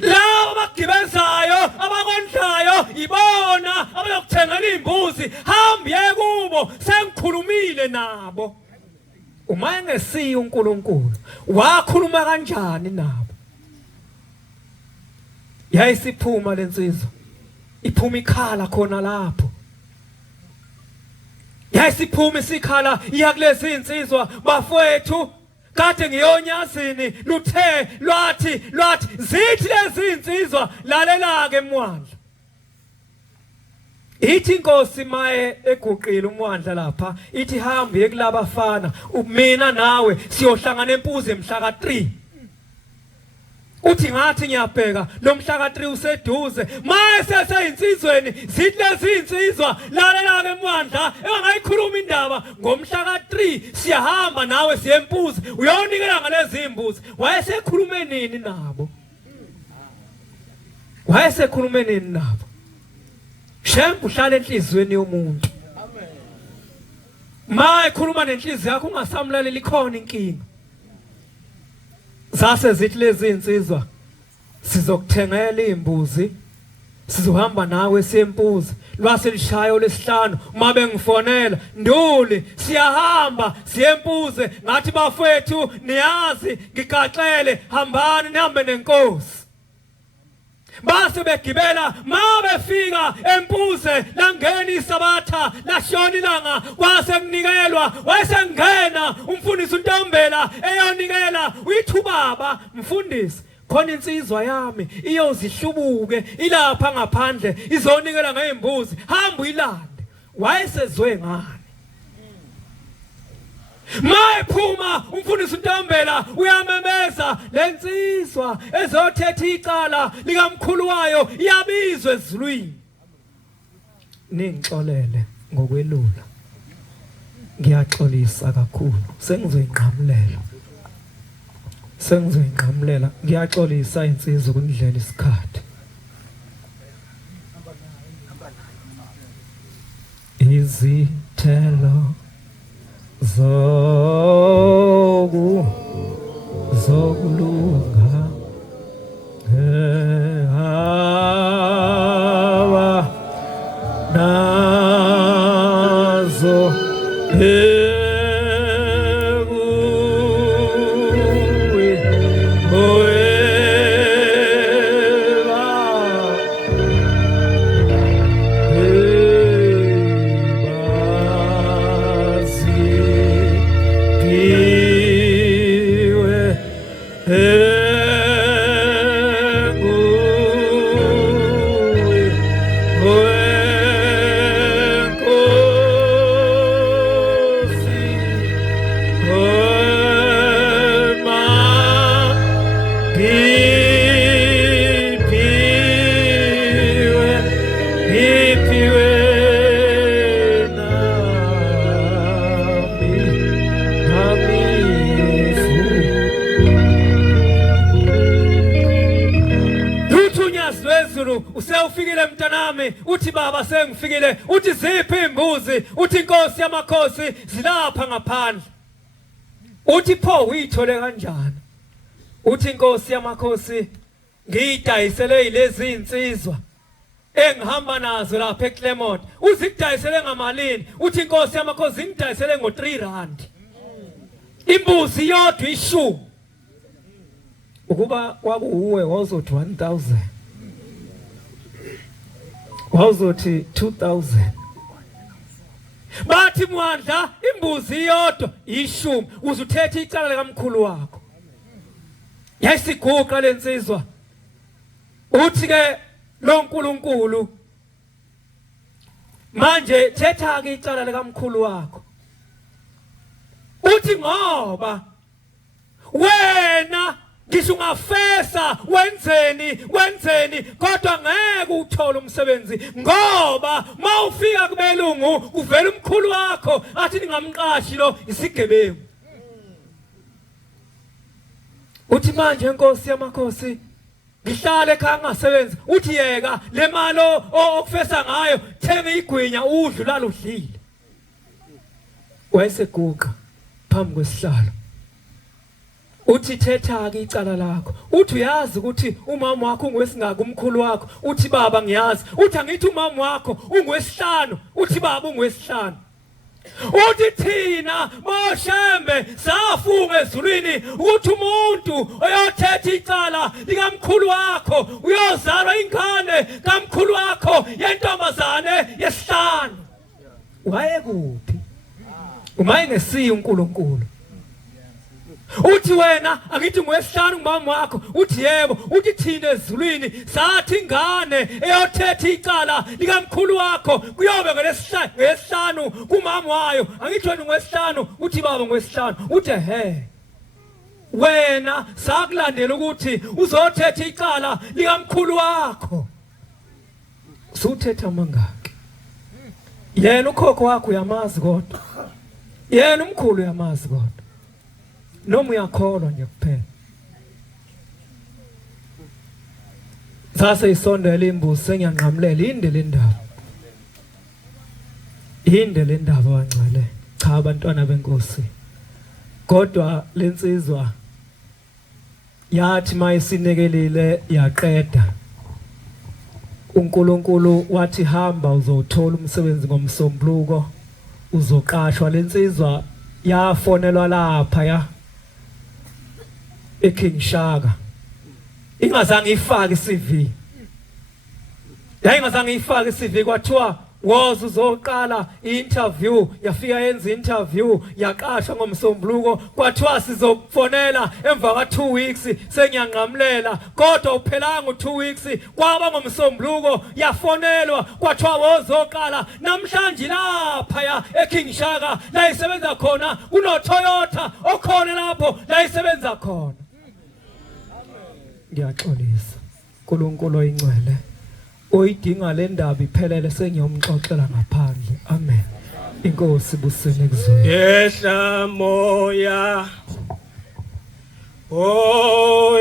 laba bagibezayo abakondlayo ibona abayokuthengela imbuzi hambe kubo sengikhulumile nabo uma engesiyo uNkulunkulu wakhuluma kanjani nabo yayisiphuma lensizwa iphuma ikhala khona lapho yayisiphuma isikhala iya kulezi insizwa bafowethu kade ngiyonyazini luthe lwathi zithi lezi insizwa lalela ke eMwandla ithi inkosi maye eguqile uMwandla lapha ithi hambe kulabafana mina nawe siyohlangana empuze emhla ka3 uthi ngathi ngiyabheka lo mhla ka3 useduze maye seseyinsizweni zithi lezi insizwa lalela ke eMwandla engayikhuluma indaba ngomhla ka3 siyahamba nawe siyempuze uyonikela ngalezi imbuzi wayesekhulume nini nabo Shembu uhlala enhlizweni yomuntu maye khuluma nenhliziyo yakho ungasamlalela ikhona inkinga zase zithi lezi insizwa sizokuthengela imbuzi sizohamba nawe siyempuze lwase lishayo lesihlanu uma bengifonela nduli siyahamba siyempuze ngathi bafowethu niyazi ngigaxele hambani nihambe nenkosi base begibela mabefika empuze langena isabatha lashona ilanga kwase kunikelwa wayesengena umfundisi uNtombela eyonikela uyithi ubaba mfundisi khona insizwa yami iyozihlubuke ilapha ngaphandle izonikela ngeimbuzi hamba uyilande wayesezwe ngani mayiphuma umfundisi uNtombela uyamemeza lensizwa ezothetha icala likamkhulu wayo iyabizwe ezulwini ningixolele ngokwelula ngiyaxolisa kakhulu sengizoyinqamulela ngiyaxolisa insizwa ukundlela isikhathi izithelo zokulunga hava nazo usewufikile mntanami uthi baba sengifikile uthi ziphi imbuzi uthi inkosi yamakhosi zilapha ngaphandle uthi pho uyithole kanjani uthi inkosi yamakhosi ngiyidayisele lezi insizwa engihamba nazo lapha eClermont uzikudayisele ngamalini uthi inkosi yamakhosi ngidayisele ngo3 rand imbuzi yodwa ishumi ukuba kwakuuwe wazothi 1000 wazothi 2000 bathi Mwandla imbuzi yodwa 10 uzuthetha icala likamkhulu wakho yayisiguqa lensizwa uthi ke lo nkulunkulu manje thetha ke icala likamkhulu wakho uthi ngoba wena ngisho ungafesa wenzeni kodwa ngeke uthole umsebenzi ngoba mawufika kubelungu kuvela umkhulu wakho athi ningamqashi lo isigebengu uthi manje inkosi yamakhosi ngihlale ekhaya ngasebenzi uthi yeka le mali okufesa ngayo thenga igwinya udlu laludlile wayeseguqa phambi kwesihlalo uthi thetha ke icala lakho uthi uyazi ukuthi umama wakho ungwesingaka umkhulu wakho uthi baba ngiyazi uthi angithi umama wakho ungwesihlanu uthi baba ungwesihlanu uthi thina boshembe safunga ezulwini ukuthi umuntu oyothetha icala likamkhulu wakho uyozalwa ingane kamkhulu wakho yentombazane yesihlanu wayekuphi umayengesiye uNkulunkulu uthi wena akithi ngwesihlanu ngumama wakho uthi yebo uthi thina ezulwini sathi ingane eyothetha icala likamkhulu wakho kuyobe ngesihlanu kumama wayo angithi wena ngwesihlanu uthi baba ngwesihlanu uthi he wena sakulandela ukuthi uzothetha icala likamkhulu wakho usuthetha mangaki yena ukhokho wakho uyamazi kodwa yena umkhulu uyamazi kodwa noma uyakholwa nje kuphela sase isondela imbuzi sengiyanqamulela inde le ndaba wancale cha abantwana benkosi kodwa lensizwa yathi mayisinekelile yaqeda uNkulunkulu wathi hamba uzothola umsebenzi ngomsombuluko uzoqashwa lensizwa yafonelwa lapha eKing Shaka ingazange ifake iCV yayingazange ifake iCV kwathiwa woza uzoqala interview yafika yenza interview yaqashwa ngomsombuluko kwathiwa sizokufonela emva ka2 weeks sengiyanqamulela kodwa uphelanga u2 weeks kwaba ngomsombuluko yafonelwa kwathiwa wozoqala namhlanje lapha eKing Shaka la isebenza khona kuno Toyota okhona lapho la isebenza khona ngiyaxolisa uNkulunkulu oyingcwele oyidinga le ndaba iphelele sengiyomxoxela ngaphandle amen inkosi busene kuzona yehla moya Oh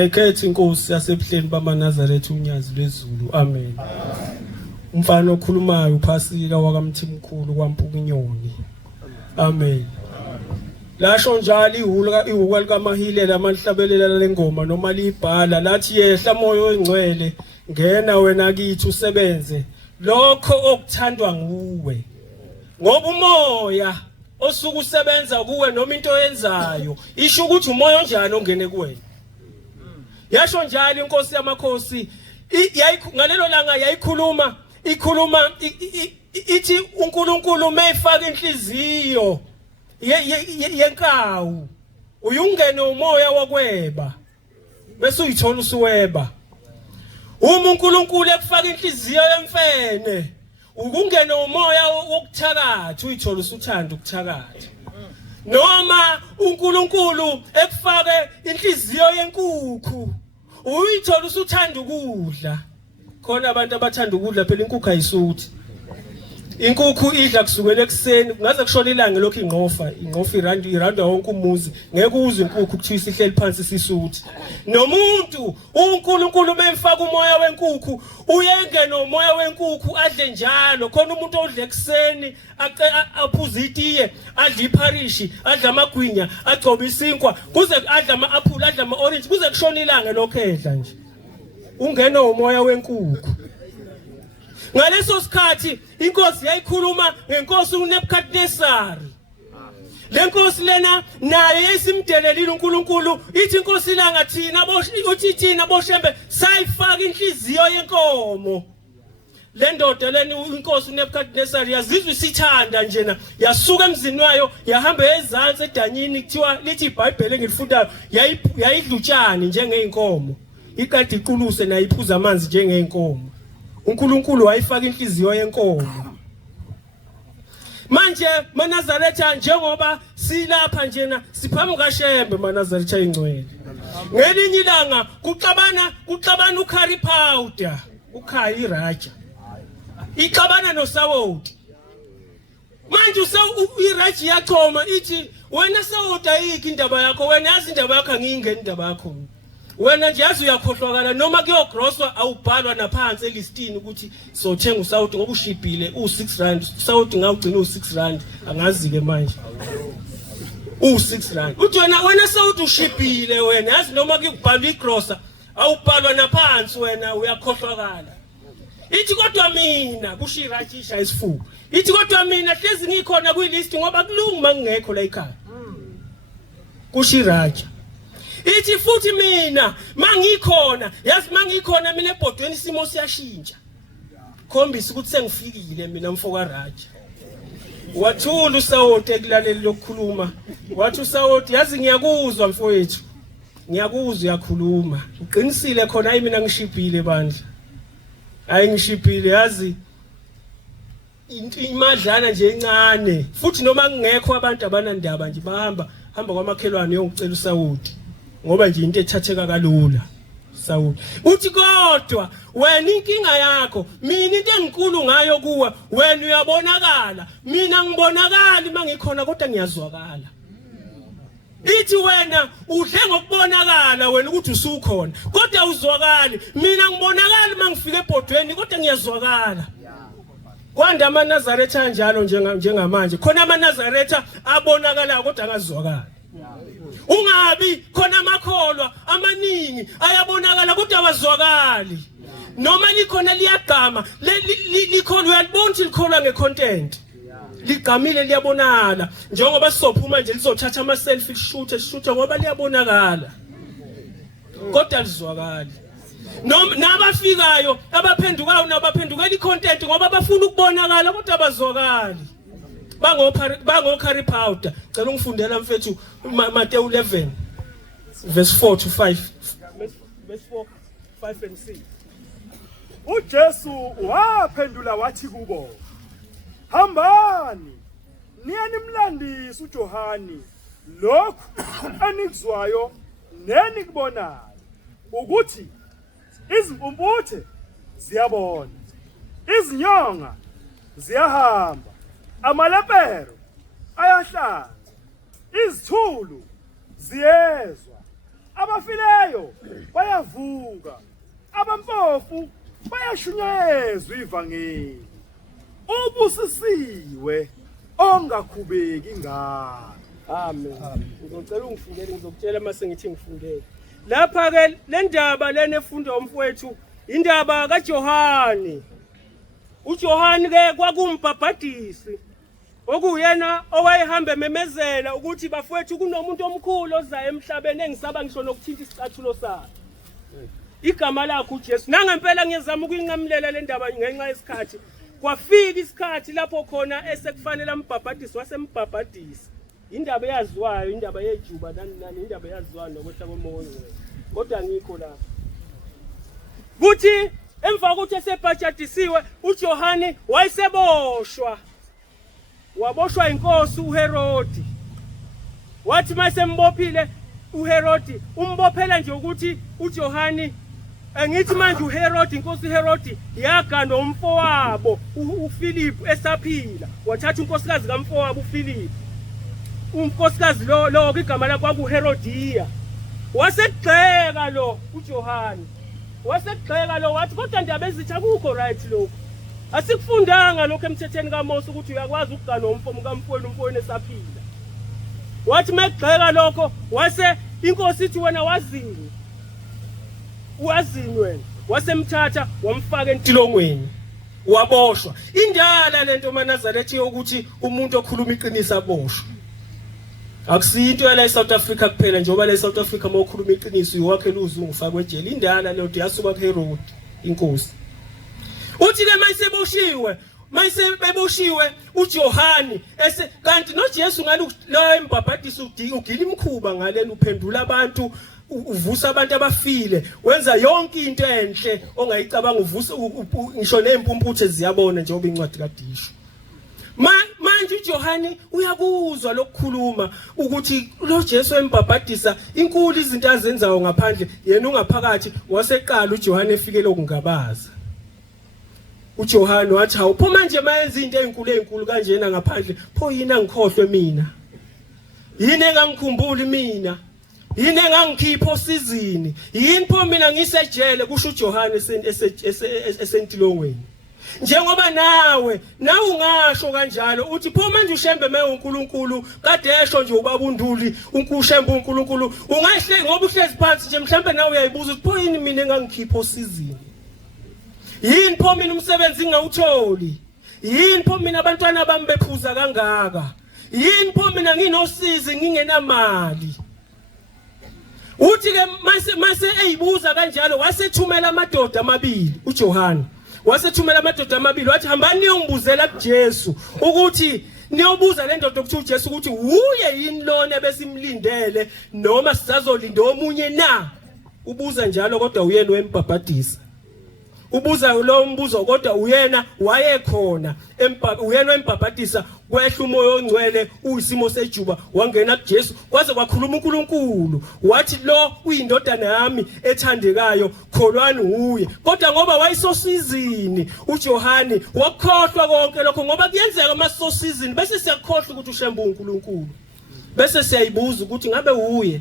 Ngiyayikhetha inkosi yasebuhleni bamaNazaretha unyazi lwezulu. Amen. Umfana okhulumayo uphasika wakamthimkhulu kwaMpukunyoni. Amen. Lasho njalo ihuka likaMahile lamanhlabelela lengoma noma libhala lathi yehla moyo oyingcwele ngena wena kithi usebenze lokho okuthandwa nguwe. Ngoba umoya osuku usebenza kuwe noma into oyenzayo isho ukuthi umoya onjani ongene kuwena. Yasho njalo inkosi yamakhosi ngalelo langa yayikhuluma ithi uNkulunkulu mayifaka inhliziyo yenkawu uyungene umoya wokweba bese uyithola usuweba. Uma uNkulunkulu ekufaka inhliziyo yemfene ukungena umoya wokuthakatha uyithola usuthanda ukuthakatha. Noma uNkulunkulu ekufake inhliziyo yenkukhu uyithola usuthanda ukudla. Khona abantu abathanda ukudla phela inkukhu ayisuthi. Inkukhu idla kusukela ekseni ngaze kushona ilanga lokho ingqofa iranda wonke umuzi ngeke uzwe inkukhu kuthiwa isihleli phansi sisuthi. Nomuntu uNkulunkulu memfaka umoya wenkukhu uyengena umoya wenkukhu adle njalo khona umuntu odla ekseni aphuza itiye adla ipharishi adla amagwinya agcoba isinkwa kuze adla ama-apple adla ama-orange kuze kushona ilanga lokho edla nje ungena umoya wenkukhu. Ngaleso sikhathi inkosi yayikhuluma ngenkosi uNebukadnesari. Le nkosi lena naye yayisimdelelile uNkulunkulu ithi inkosi langa thina boshembe sayifaka inhliziyo yenkomo. Le ndoda lena inkosi uNebukadnesari yazizwa isithanda njena yasuka emzini wayo yahamba ezantsi edanyini kuthiwa lithi iBhayibheli engilifundayo yayidlutshani njengeinkomo ikade iquluse nayo iphuza amanzi njengeinkomo. uNkulunkulu wayifaka inhliziyo yenkomo. Manje maNazaretha njengoba silapha njena siphamu kaShembe maNazaretha ingcwele. Ngelinye ilanga kuxabana uKharipawuda uKhayi Raja. Ixabana noSawoti. Manje iRaja yachoma ithi wena Sawoti ayikho indaba yakho wena yazi indaba yakho angiyingeni indaba yakho. Wena nje yazi uyakhohlwakala noma kuyogrosswa awubhalwa naphansi elistini ukuthi sothenga uSawoti ngoba ushibhile u6 uSawoti ngawugcina u6 angazi ke manje u6 uthi wena Sawoti ushibhile wena yazi noma kuyokubhalwa igrossa awubhalwa naphansi wena uyakhohlwakala. Ithi kodwa mina kushirajisha isifuba ithi kodwa mina hlezi ngikhona kuyilist ngoba kulungu mangekho la ekhaya kushiraja. Ithi futhi mina mangikhona yazi mangikhona mina ebhodweni isimo siyashintsha khombisa ukuthi sengifikile mina mfoka Raja. Wathula uSawoti ekulaleli lokukhuluma wathi uSawoti yazi ngiyakuzwa mfowethu ngiyakuzwa uyakhuluma uqinisile khona hayi mina ngishibhile bandla hayi ngishibhile yazi imadlana nje encane futhi noma ngekho abantu abanandaba nje hamba kwamakhelwane yongicela uSawoti ngoba nje into ethatheka kalula. Sawoti uthi kodwa wena inkinga yakho mina into enkulu ngayo kuwe wena uyabonakala mina ngibonakala mangikhona kodwa ngiyazwakala. Ithi wena udle ngokubonakala wena ukuthi usukhona kodwa uzwakali mina ngibonakala mangifika ebhodweni kodwa ngiyazwakala. Kwanda amaNazaretha njalo njengamanje khona amaNazaretha abonakala kodwa akazwakala. Ungabi khona amakholwa amaningi ayabonakala kodwa abazwakali. Noma likhona liyagama likholwa uyalibona ukuthi likholwa ngecontent. Ligamile liyabonakala njengoba sizophuma nje lizothatha ama selfie lishuthe ngoba liyabonakala. Kodwa lizwakali. Nabafikayo abaphendukayo nabaphendukela icontent ngoba bafuna ukubonakala kodwa abazwakali. Bangokharipawuda cela ungifundela mfethu Mateyu 11 verse 4 to 5 verse 4 5 and 6. uJesu waphendula wathi kubo hambani niyanimlandisa uJohani lokhu anikuzwayo nenikubonayo ukuthi izimpumputhe ziyabona izinyonga ziyahamba amalepero ayahlanza izithulu ziyezwa abafileyo bayavuka, abampofu bayashunyayezwa ivangeli. Ubusisiwe ongakhubeki ngalo. Amen. Ngizocela ungifundele, ngizokutshela mase ngithi ngifundele. Lapha ke le ndaba lena efundwa umfowethu indaba kaJohane. uJohane ke kwakumbhabhadisi okuyena owayehamba memezela ukuthi bafowethu kunomuntu omkhulu ozayo emhlabeni engisaba ngisho nokuthinta isicathulo sakhe. Igama lakhe uJesu. Nangempela ngiyazama ukuyinqamulela le ndaba ngenxa yesikhathi. Kwafika isikhathi lapho khona esekufanele ambhabhadisi wasembhabhadisa. Indaba eyaziwayo, indaba yejuba nani, indaba eyaziwayo nokwehla komoya ongcwele. Kodwa ngikho lapha. Kuthi emva kokuthi esebhajadisiwe uJohane wayeseboshwa. Waboshwa inkosi uHerodi. Wathi mayesembophile uHerodi umbophela nje ukuthi uJohane ngithi manje uHerodi inkosi uHerodi yagana umfowabo uPhilip esaphila. Wathatha unkosikazi kamfowabo uPhilip. Unkosikazi lo igama lakhe kwakuHerodiya. Wasegxeka lo uJohane. Wasegxeka lo wathi kodwa ndaba ezitha kukho right lokho. Asikufundanga lokho emthethweni kaMose ukuthi uyakwazi ukugana umfowenu esaphila. Wathi megxeka lokho wase inkosi ithi wena wazini. Wazini wena. Wasemthatha wamfaka entilongweni. Waboshwa. Indala lento maNazaretha ukuthi umuntu okhuluma iqiniso aboshwa. Akusinto la eSouth Africa kuphela njengoba la eSouth Africa mawukhuluma iqiniso uwakhe luzungu ufakwe ejele. Indala leyo yasuka kuHerodi inkosi. Uthi ke mayiseboshiwe uJohane kanti noJesu ngalo lo embhabhadisa ugila imkhuba ngalena uphendula abantu uvusa abantu abafile wenza yonke into enhle ongayicabanga uvusa ngisho nezimpumputhe ziyabona njengoba incwadi kaDisho. Manje uJohane uyakuzwa lokukhuluma ukuthi lo Jesu embhabhadisa inkulu izinto azenzayo ngaphandle yena ungaphakathi waseqala uJohane efike lokungabaza. uJohane wathi hawu pho manje mayenza into ezinkulu kanjena ngaphandle pho yini angikhohlwe mina. Yini engangikhumbuli mina. Yini engangikhipha osizini. Yini pho mina ngisejele kusho uJohane esentilongweni. Njengoba nawe ungasho kanjalo uthi pho manje ushembe uNkulunkulu kade esho nje ubaba uNduli unkushembe uNkulunkulu ungahle ngoba uhlezi phansi nje mhlambe nawe uyayibuza ukuthi pho yini mina engangikhipha osizini. Yini pho mina umsebenzi ngawutholi. Yini pho mina abantwana bami bephuza kangaka. Yini pho mina nginosizi ngingenamali. Uthi ke mase eyibuza kanjalo wasethumela amadoda amabili uJohane. Wasethumela amadoda amabili wathi hambani niyongibuzela kuJesu ukuthi niyobuza le ndoda ukuthi uJesu ukuthi uye yini lona besimlindele noma sisazolinda omunye na. Ubuza njalo kodwa uyena wembhabhadisa. Ubuza lo mbuzo kodwa uyena wayekhona uyena wembhabhadisa kwehla umoya ongcwele uyisimo sejuba wangena kuJesu kwaze kwakhuluma uNkulunkulu wathi lo uyindodana yami ethandekayo kholwani uye. Kodwa ngoba wayisosizini uJohane wakhohlwa konke lokho ngoba kuyenzeka masosizini bese siyakhohlwa ukuthi ushembe uNkulunkulu. Bese siyayibuza ukuthi ngabe uye.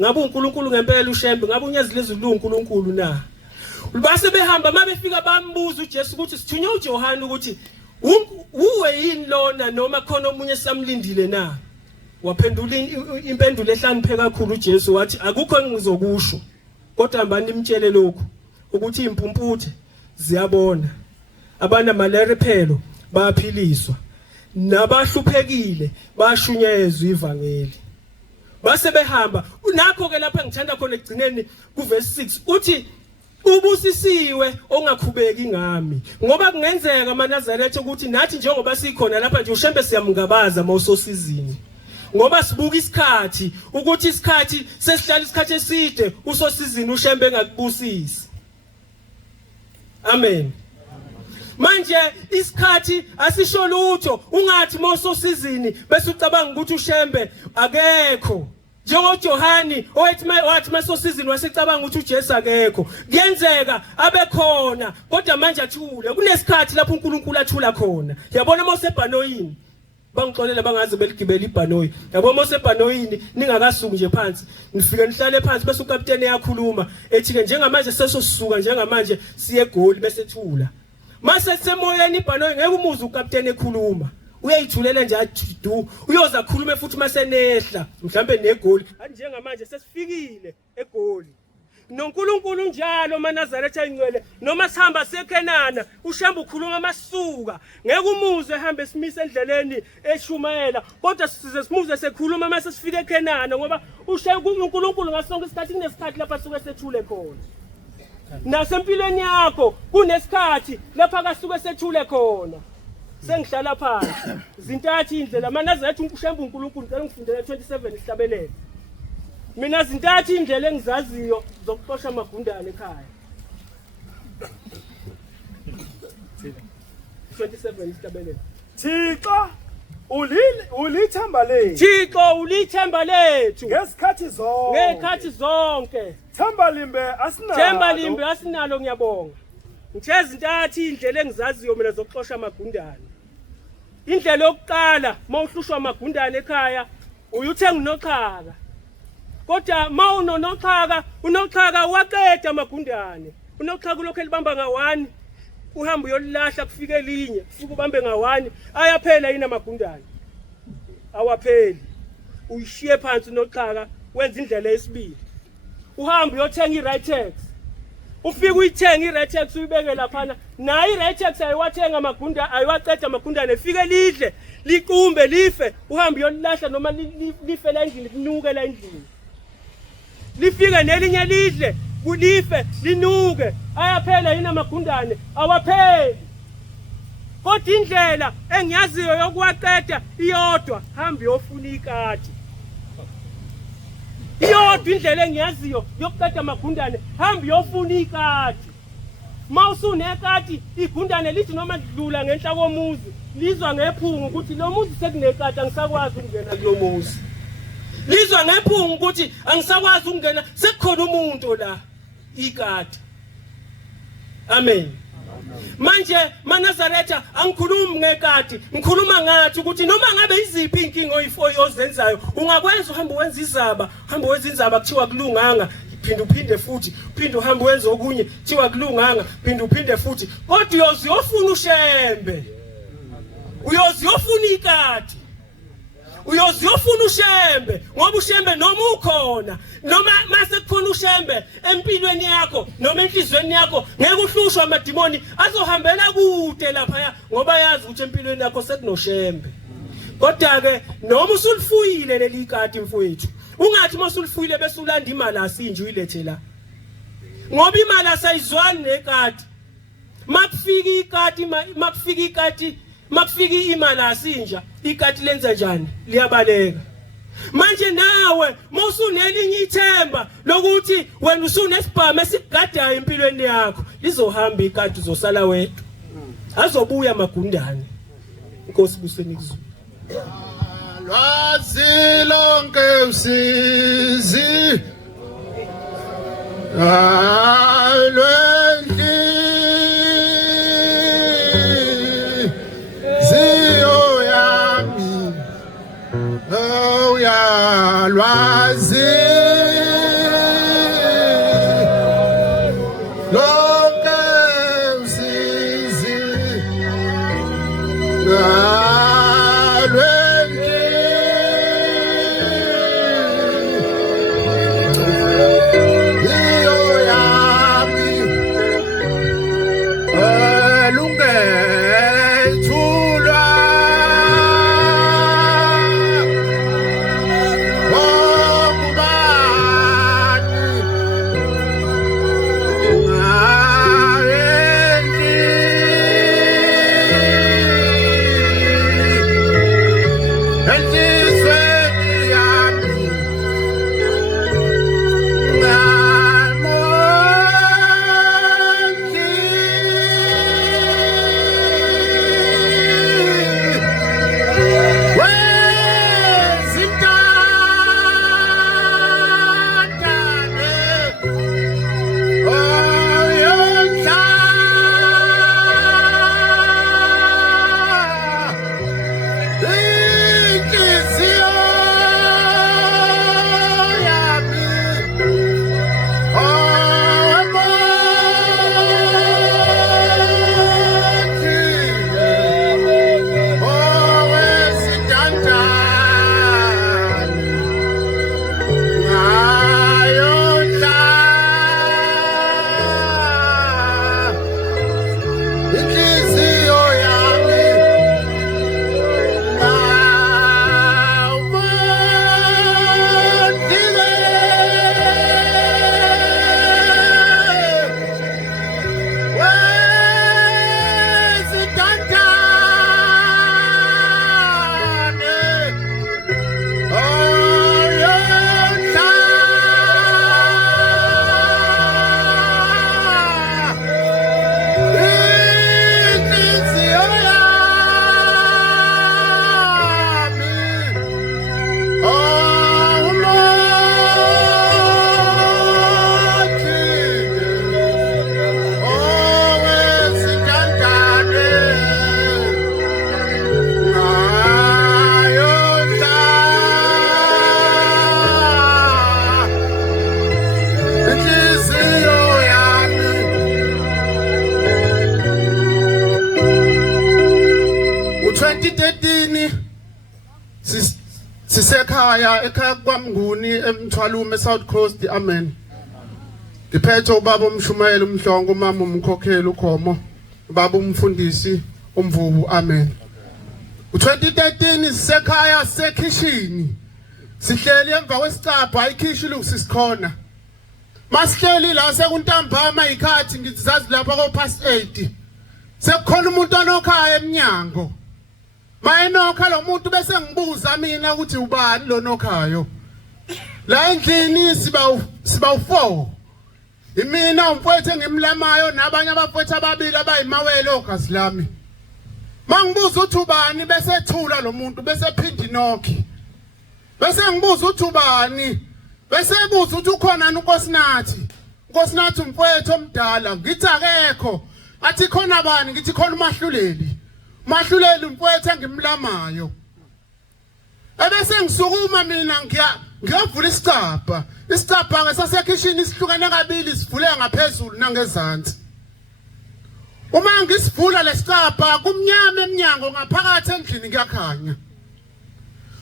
Ngabe uNkulunkulu ngempela ushembe ngabe unyazilezi uNkulunkulu na. Base behamba mabefika bambuza uJesu ukuthi sithunywe uJohane ukuthi uwe yini lona noma khona omunye samlindile na. Waphendula impendulo ehlanipheke kakhulu uJesu wathi akukho engizokusho kodwa hambani nimtshele lokho ukuthi impumputhe ziyabona abana malaria phelo bayaphiliswa nabahluphekile bayashunyezwa ivangeli. Base behamba nakho ke lapha ngithanda khona egcineni kuverse 6 uthi ubusisiwe ongakhubeki ngami ngoba kungenzeka maNazaretha ukuthi nathi njengoba sikhona lapha nje ushembe siyamngabaza mawusosizini ngoba sibuka isikhathi ukuthi isikhathi sesihlala isikhathi eside usosizini ushembe engakubusisi. Amen. Manje isikhathi asisho lutho ungathi mawusosizini bese ucabanga ukuthi ushembe akekho. njengoJohane wathi masosizini wasecabanga ukuthi uJesu akekho kuyenzeka abekhona kodwa manje athule kunesikhathi lapho uNkulunkulu athula khona. Yabona mawusebhanoyini bangixolela bangaze beligibela ibhanoyi yabo mose ebhanoyini ningakasuki nje phansi nifike nihlale phansi bese ukapteni eyakhuluma ethi ke njengamanje sesosisuka njengamanje siye egoli bese thula mase semoyeni ibhanoyi ngeke umuze ukapteni ekhuluma uyayithulela nje athi uyoza khuluma futhi mase nehla mhlambe negoli njengamanje sesifikile egoli noNkulunkulu njalo maNazaretha ingcwele noma sihamba seKenana ushamba ukhuluma amasuka ngeke umuze ehambe simise endleleni eshumayela kodwa size simuze sekhuluma mase sifike eKenana ngoba uNkulunkulu ngasonke isikhathi kunesikhathi lapha suke sethule khona nasempilweni yakho kunesikhathi lapha kasuke sethule khona sengihlala phansi zintathu indlela maNazaretha ushamba uNkulunkulu ngicela ngifundele 27 isihlabelelo mina zintathu indlela engizaziyo zokuxosha amagundane ekhaya 27 isihlabelelo Thixo ulithemba lethu Thixo ulithemba lethu ngesikhathi zonke ngekhathi zonke Themba limbe asinalo ngiyabonga ngithe zintathu indlela engizaziyo mina zokuxosha amagundane indlela yokuqala mawuhlushwa amagundane ekhaya uyuthenga unoxhaka kodwa mawunonoxhaka unoxhaka waqeda amagundane unoxhaka lokho elibamba nga1 uhamba uyolilahla kufike elinye ufike ubambe nga1 ayaphela yini amagundane awapheli uyishiye phansi unoxhaka wenza indlela yesibili uhamba uyothenga iRitex ufike uyithenga iRitex uyibeke lapha nayo iRitex ayiwathenga amagundane ayiwaqeda amagundane fike lidle liqumbe life uhamba uyolilahla noma life la endlini kunuke la endlini lifike nelinye lidle kulife linuke ayaphela yini amagundane awapheli kodwa indlela engiyaziyo yokuwaqeda iyodwa hamba yofuna ikati iyodwa indlela engiyaziyo yokuqeda amagundane hamba yofuna ikati mawusunekati igundane lithi noma lidlula ngenhla komuzi lizwa ngephungu ukuthi lo muzi sekunekati angisakwazi ukungena kulo muzi lizwa ngephungu ukuthi angisakwazi ukungena sekukhona umuntu la ikati amen manje maNazaretha angikhulumi ngekati ngikhuluma ngathi ukuthi noma ngabe iziphi inkingo ozenzayo ungakwenza uhamba wenza izaba hamba wenza inzaba kuthiwa kulunganga phinde futhi phinde uhamba wenza okunye kuthiwa kulunganga phinde futhi kodwa uyoziyofuna ushembe uyoziyofuna ikati uyoziyofuna ushembe ngoba ushembe noma ukhona noma mase kukhona ushembe empilweni yakho noma enhlizweni yakho ngeke uhlushwe amadimoni azohambela kude lapha ngoba yazi ukuthi empilweni yakho sekunoshembe kodwa ke noma usulifuyile leli ikati mfowethu ungathi masulifuyile bese ulanda imali asinje uyilethe la ngoba imali asayizwani nekati makufika imali asinja ikati lenza njani liyabaleka manje nawe mawusunelinye ithemba lokuthi wena usunesibhamu esigadayo empilweni yakho lizohamba ikati uzosala wedwa azobuya amagundane inkosi buseni kuzulu lwazi lonke usizi alwendi ziyo yami lwazi lonke usizi 2013 sisekhaya kwaMnguni eMthwalume South Coast. Amen. Ngiphethe ubaba umshumayeli umhlongo, umama umkhokheli ukhomo, ubaba umfundisi umvubu. Amen. U2013 sisekhaya sekitchen, sihleli emva kwesicabha ikhishi lukusisikhona. Masihleli la sekuntambama ikhathi ngizazi lapha ko past 8 sekukhona umuntu onokhaya eminyango. Mayinokha lo muntu bese ngibuza mina ukuthi ubani lo nokhayo. La endlini siba u4. Imina umfowethu engimlamayo nabanye abafowethu ababili abayimawele ogazi lami. Mangibuza ukuthi ubani bese ethula lo muntu bese phinda inokhi. Bese ngibuza ukuthi ubani bese ebuza ukuthi ukhona uNkosinathi. uNkosinathi umfowethu omdala ngithi akekho. Athi khona bani ngithi khona uMahluleli. Mahluleli umfowethu engimlamayo. Ebese ngisukuma mina ngiyavula isicabha. Isicabha ke sasekitchen isihlukene kabili, sivule ngaphezulu nangezansi. Uma ngisivula lesicabha kumnyama eminyango ngaphakathi endlini kuyakhanya.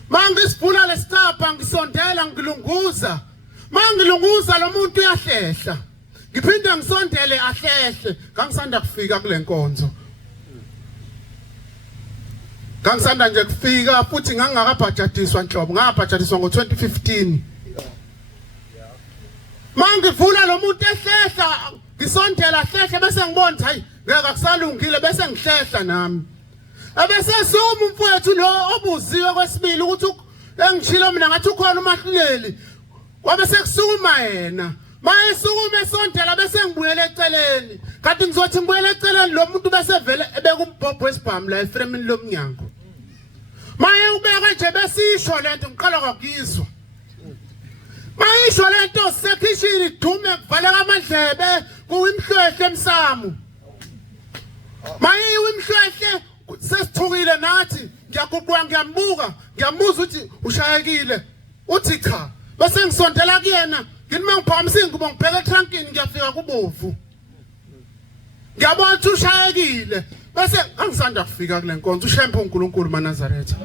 Mangisivula lesicabha ngisondela ngilunguza. Mangilunguza lo muntu uyahlehla. Ngiphinde ngisondele ahlehle. Ngangisanda kufika kule nkonzo. Ngangisanda nje kufika futhi ngangakabhajadiswa nhlobo, ngabhajadiswa ngo2015. Mangivula lo muntu ehlehla, ngisondela hlehle bese ngibona ukuthi hayi ngeke kusalungile bese ngihlehla nami. Ebese suma umfowethu lo obuziwe kwesibili ukuthi engishilo mina ngathi ukhona uMahluleli. Wabe sekusukuma yena. Maye sukuma esondela bese ngibuyele eceleni. Kanti ngizothi ngibuyele eceleni lo muntu bese vele ebeka umbhobho wesibhamu la efremini lomnyango. Maye ubeka nje besisho lento ngiqala kwakizwa. Maye isho lento sekitchen idume kuvaleka amadlebe kuyimhlwehle emsamu. Maye imhlwehle sesithukile nathi ngiyaguqwa ngiyambuka ngiyambuza ukuthi ushayekile. Uthi cha. Bese ngisondela kuyena ngima ngiphamisa ingubo ngibheka etrunkini ngiyafika kubovu. Ngiyabona ukuthi ushayekile. Bese angisanda kufika kule nkonzo ushempe uNkulunkulu maNazaretha.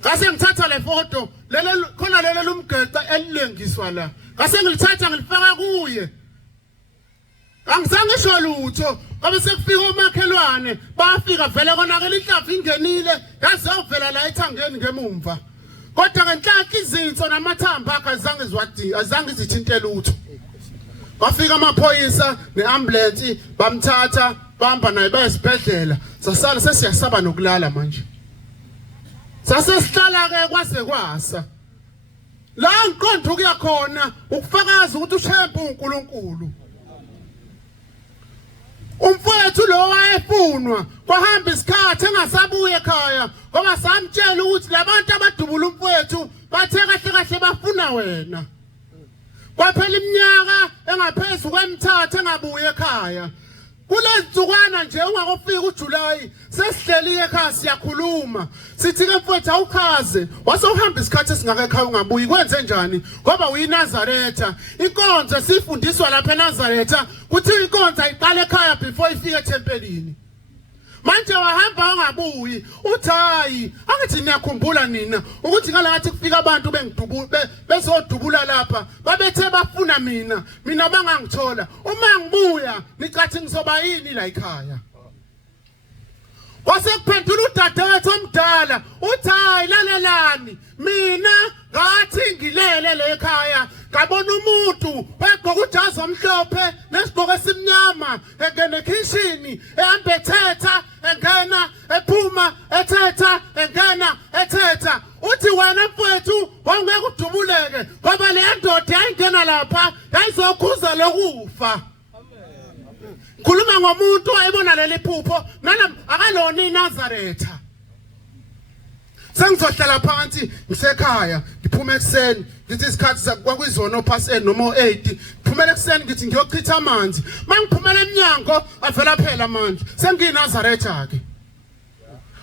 Ngase ngithatha le photo lele khona lele lumgeqa elilengiswa la. Ngase ngilithatha ngilifaka kuye. Angizange ngisho lutho. Ngabe sekufika omakhelwane bafika vele konakela inhlavu ingenile yaze yovela la ethangeni ngemumva. Kodwa ngenhlahla izinso namathamba akhe azange izithinte lutho. Bafika amaphoyisa neambulance bamthatha bamba naye bayesibhedlela. Sasala sesiyasaba nokulala manje. Sasesihlala ke kwaze kwasa. La ngiqondo kuya khona ukufakaza ukuthi ushempe uNkulunkulu. Umfowethu lo wayefunwa kwahamba isikhathi engasabuye ekhaya ngoba samtshela ukuthi labantu abadubula umfowethu bathe kahle kahle bafuna wena. Kwaphela iminyaka engaphezulu kwemithathu engabuye ekhaya. Kulezitsukwana nje ungakufika uJuly sesihleli ekhaya siyakhuluma. Sithi ke mfowethu awukhaze wase uhamba isikhathi esingaka ekhaya ungabuyi kwenze njani ngoba uyiNazaretha. Inkonzo sifundiswa lapha eNazaretha kuthi inkonzo ayiqala ekhaya before ifike eThempelini. Manje wahamba ungabuyi uthi hayi angithi niyakhumbula nina ukuthi ngalathi kufika abantu bengidubula bezodubula lapha babethe bafuna mina bangangithola uma ngibuya nicathi ngizoba yini la ekhaya. Wasekuphendula udadewethu omdala uthi hayi lalelani mina ngathi ngilele le ekhaya ngabona umuntu egqoka ujazi omhlophe nesigqoko esimnyama engena ekitchen ehamba ethetha engena ephuma ethetha engena ethetha. Uthi wena mfowethu wangeke udubuleke ngoba le ndoda yayingena lapha yayizokhuza lokufa. Khuluma ngomuntu wayebona leli phupho nana akalona iNazaretha. Sengizohlala phansi ngisekhaya ngiphume ekseni ngithi isikhathi kwakuyizono past 8 noma 8 phumela ekseni ngithi ngiyochitha amanzi mangiphumela eminyango avela phela amandla sengiyinazaretha ke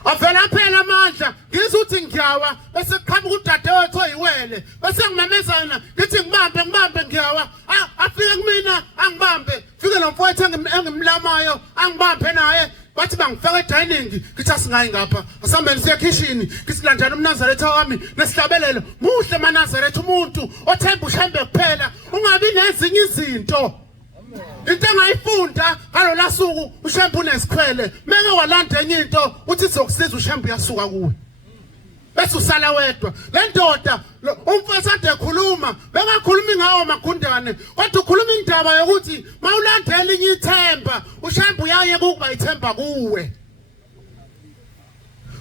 avela phela amandla ngizuthi ngiyawa bese kuqhamuka udadewethu oyiwele bese ngimemezana ngithi ngibambe ngiyawa afike kumina angibambe fike lo mfowethu engimlamayo angibambe naye bathi bangifaka edining ngithi asingayi ngapha asihambeni siye kitchen ngithi lanjani umNazaretha wami nesihlabelelo muhle maNazaretha umuntu othemba ushembe kuphela ungabi nezinye izinto into engayifunda ngalola suku ushembe unesikhwele meke walanda enye into uthi sizokusiza ushembe uyasuka kuwe bese usala wedwa le ndoda umfowethu ade ekhuluma bengakhulumi ngawo magundane kodwa ukhuluma indaba yokuthi mawulandela inye ithemba ushembe uyaye kuba ithemba kuwe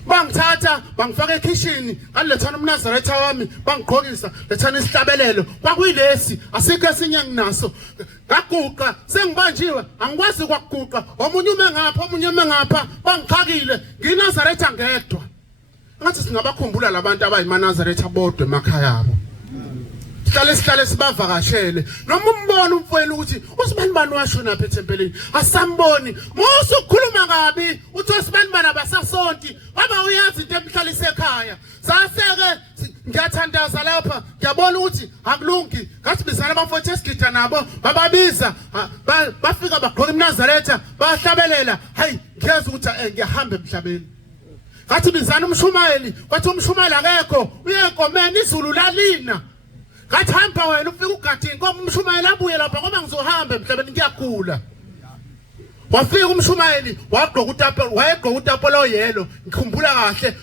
bangithatha bangifaka ekitchen ngalethana umNazaretha wami bangigqokisa lethana isihlabelelo kwakuyilesi asikho esinye nginaso ngaguqa sengibanjiwe angikwazi kwakuguqa omunye ume ngapha bangikhakile nginazaretha ngedwa ngathi singabakhumbula labantu abayimaNazaretha bodwe emakhaya abo sihlale sibavakashele noma umbona umfowenu ukuthi usibani washona apha ethempelini asamboni musukhuluma kabi uthi usibani abasasonti baba uyazi into emhlalise ekhaya saseke ngiyathandaza lapha ngiyabona ukuthi akulungi ngathi bizana abafowethu esigida nabo bababiza bafika bagqoka iMnazaretha bahlabelela hayi ngiyeza ukuthi ngiyahamba emhlabeni ngathi bizana umshumayeli kwathi umshumayeli akekho uye enkomeni izulu lalina ngathi hamba wena ufika ugadi inkomo umshumayeli abuye lapha ngoba ngizohamba emhlabeni ngiyagula wafika umshumayeli wayegqoka utapolo yelo ngikhumbula kahle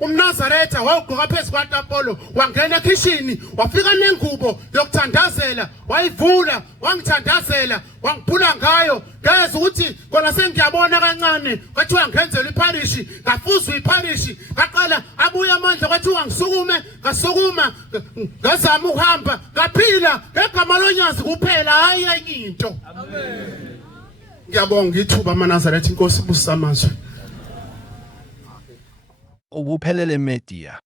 umNazaretha wayegqoka phezu kwatapolo wangena ekitchen wafika nengubo yokuthandazela wayivula wangithandazela wangiphula ngayo ngeze ukuthi kona sengiyabona kancane kwathi wangenzela iparish ngafuzwa iparish ngaqala abuye amandla kwathi wangisukume ngasukuma ngazama uhamba ngaphila ngegama lonyazi kuphela hayi enye into amen. Ngiyabonga ithuba amaNazaretha inkosi ibusisa amazwi Ubuphelele media.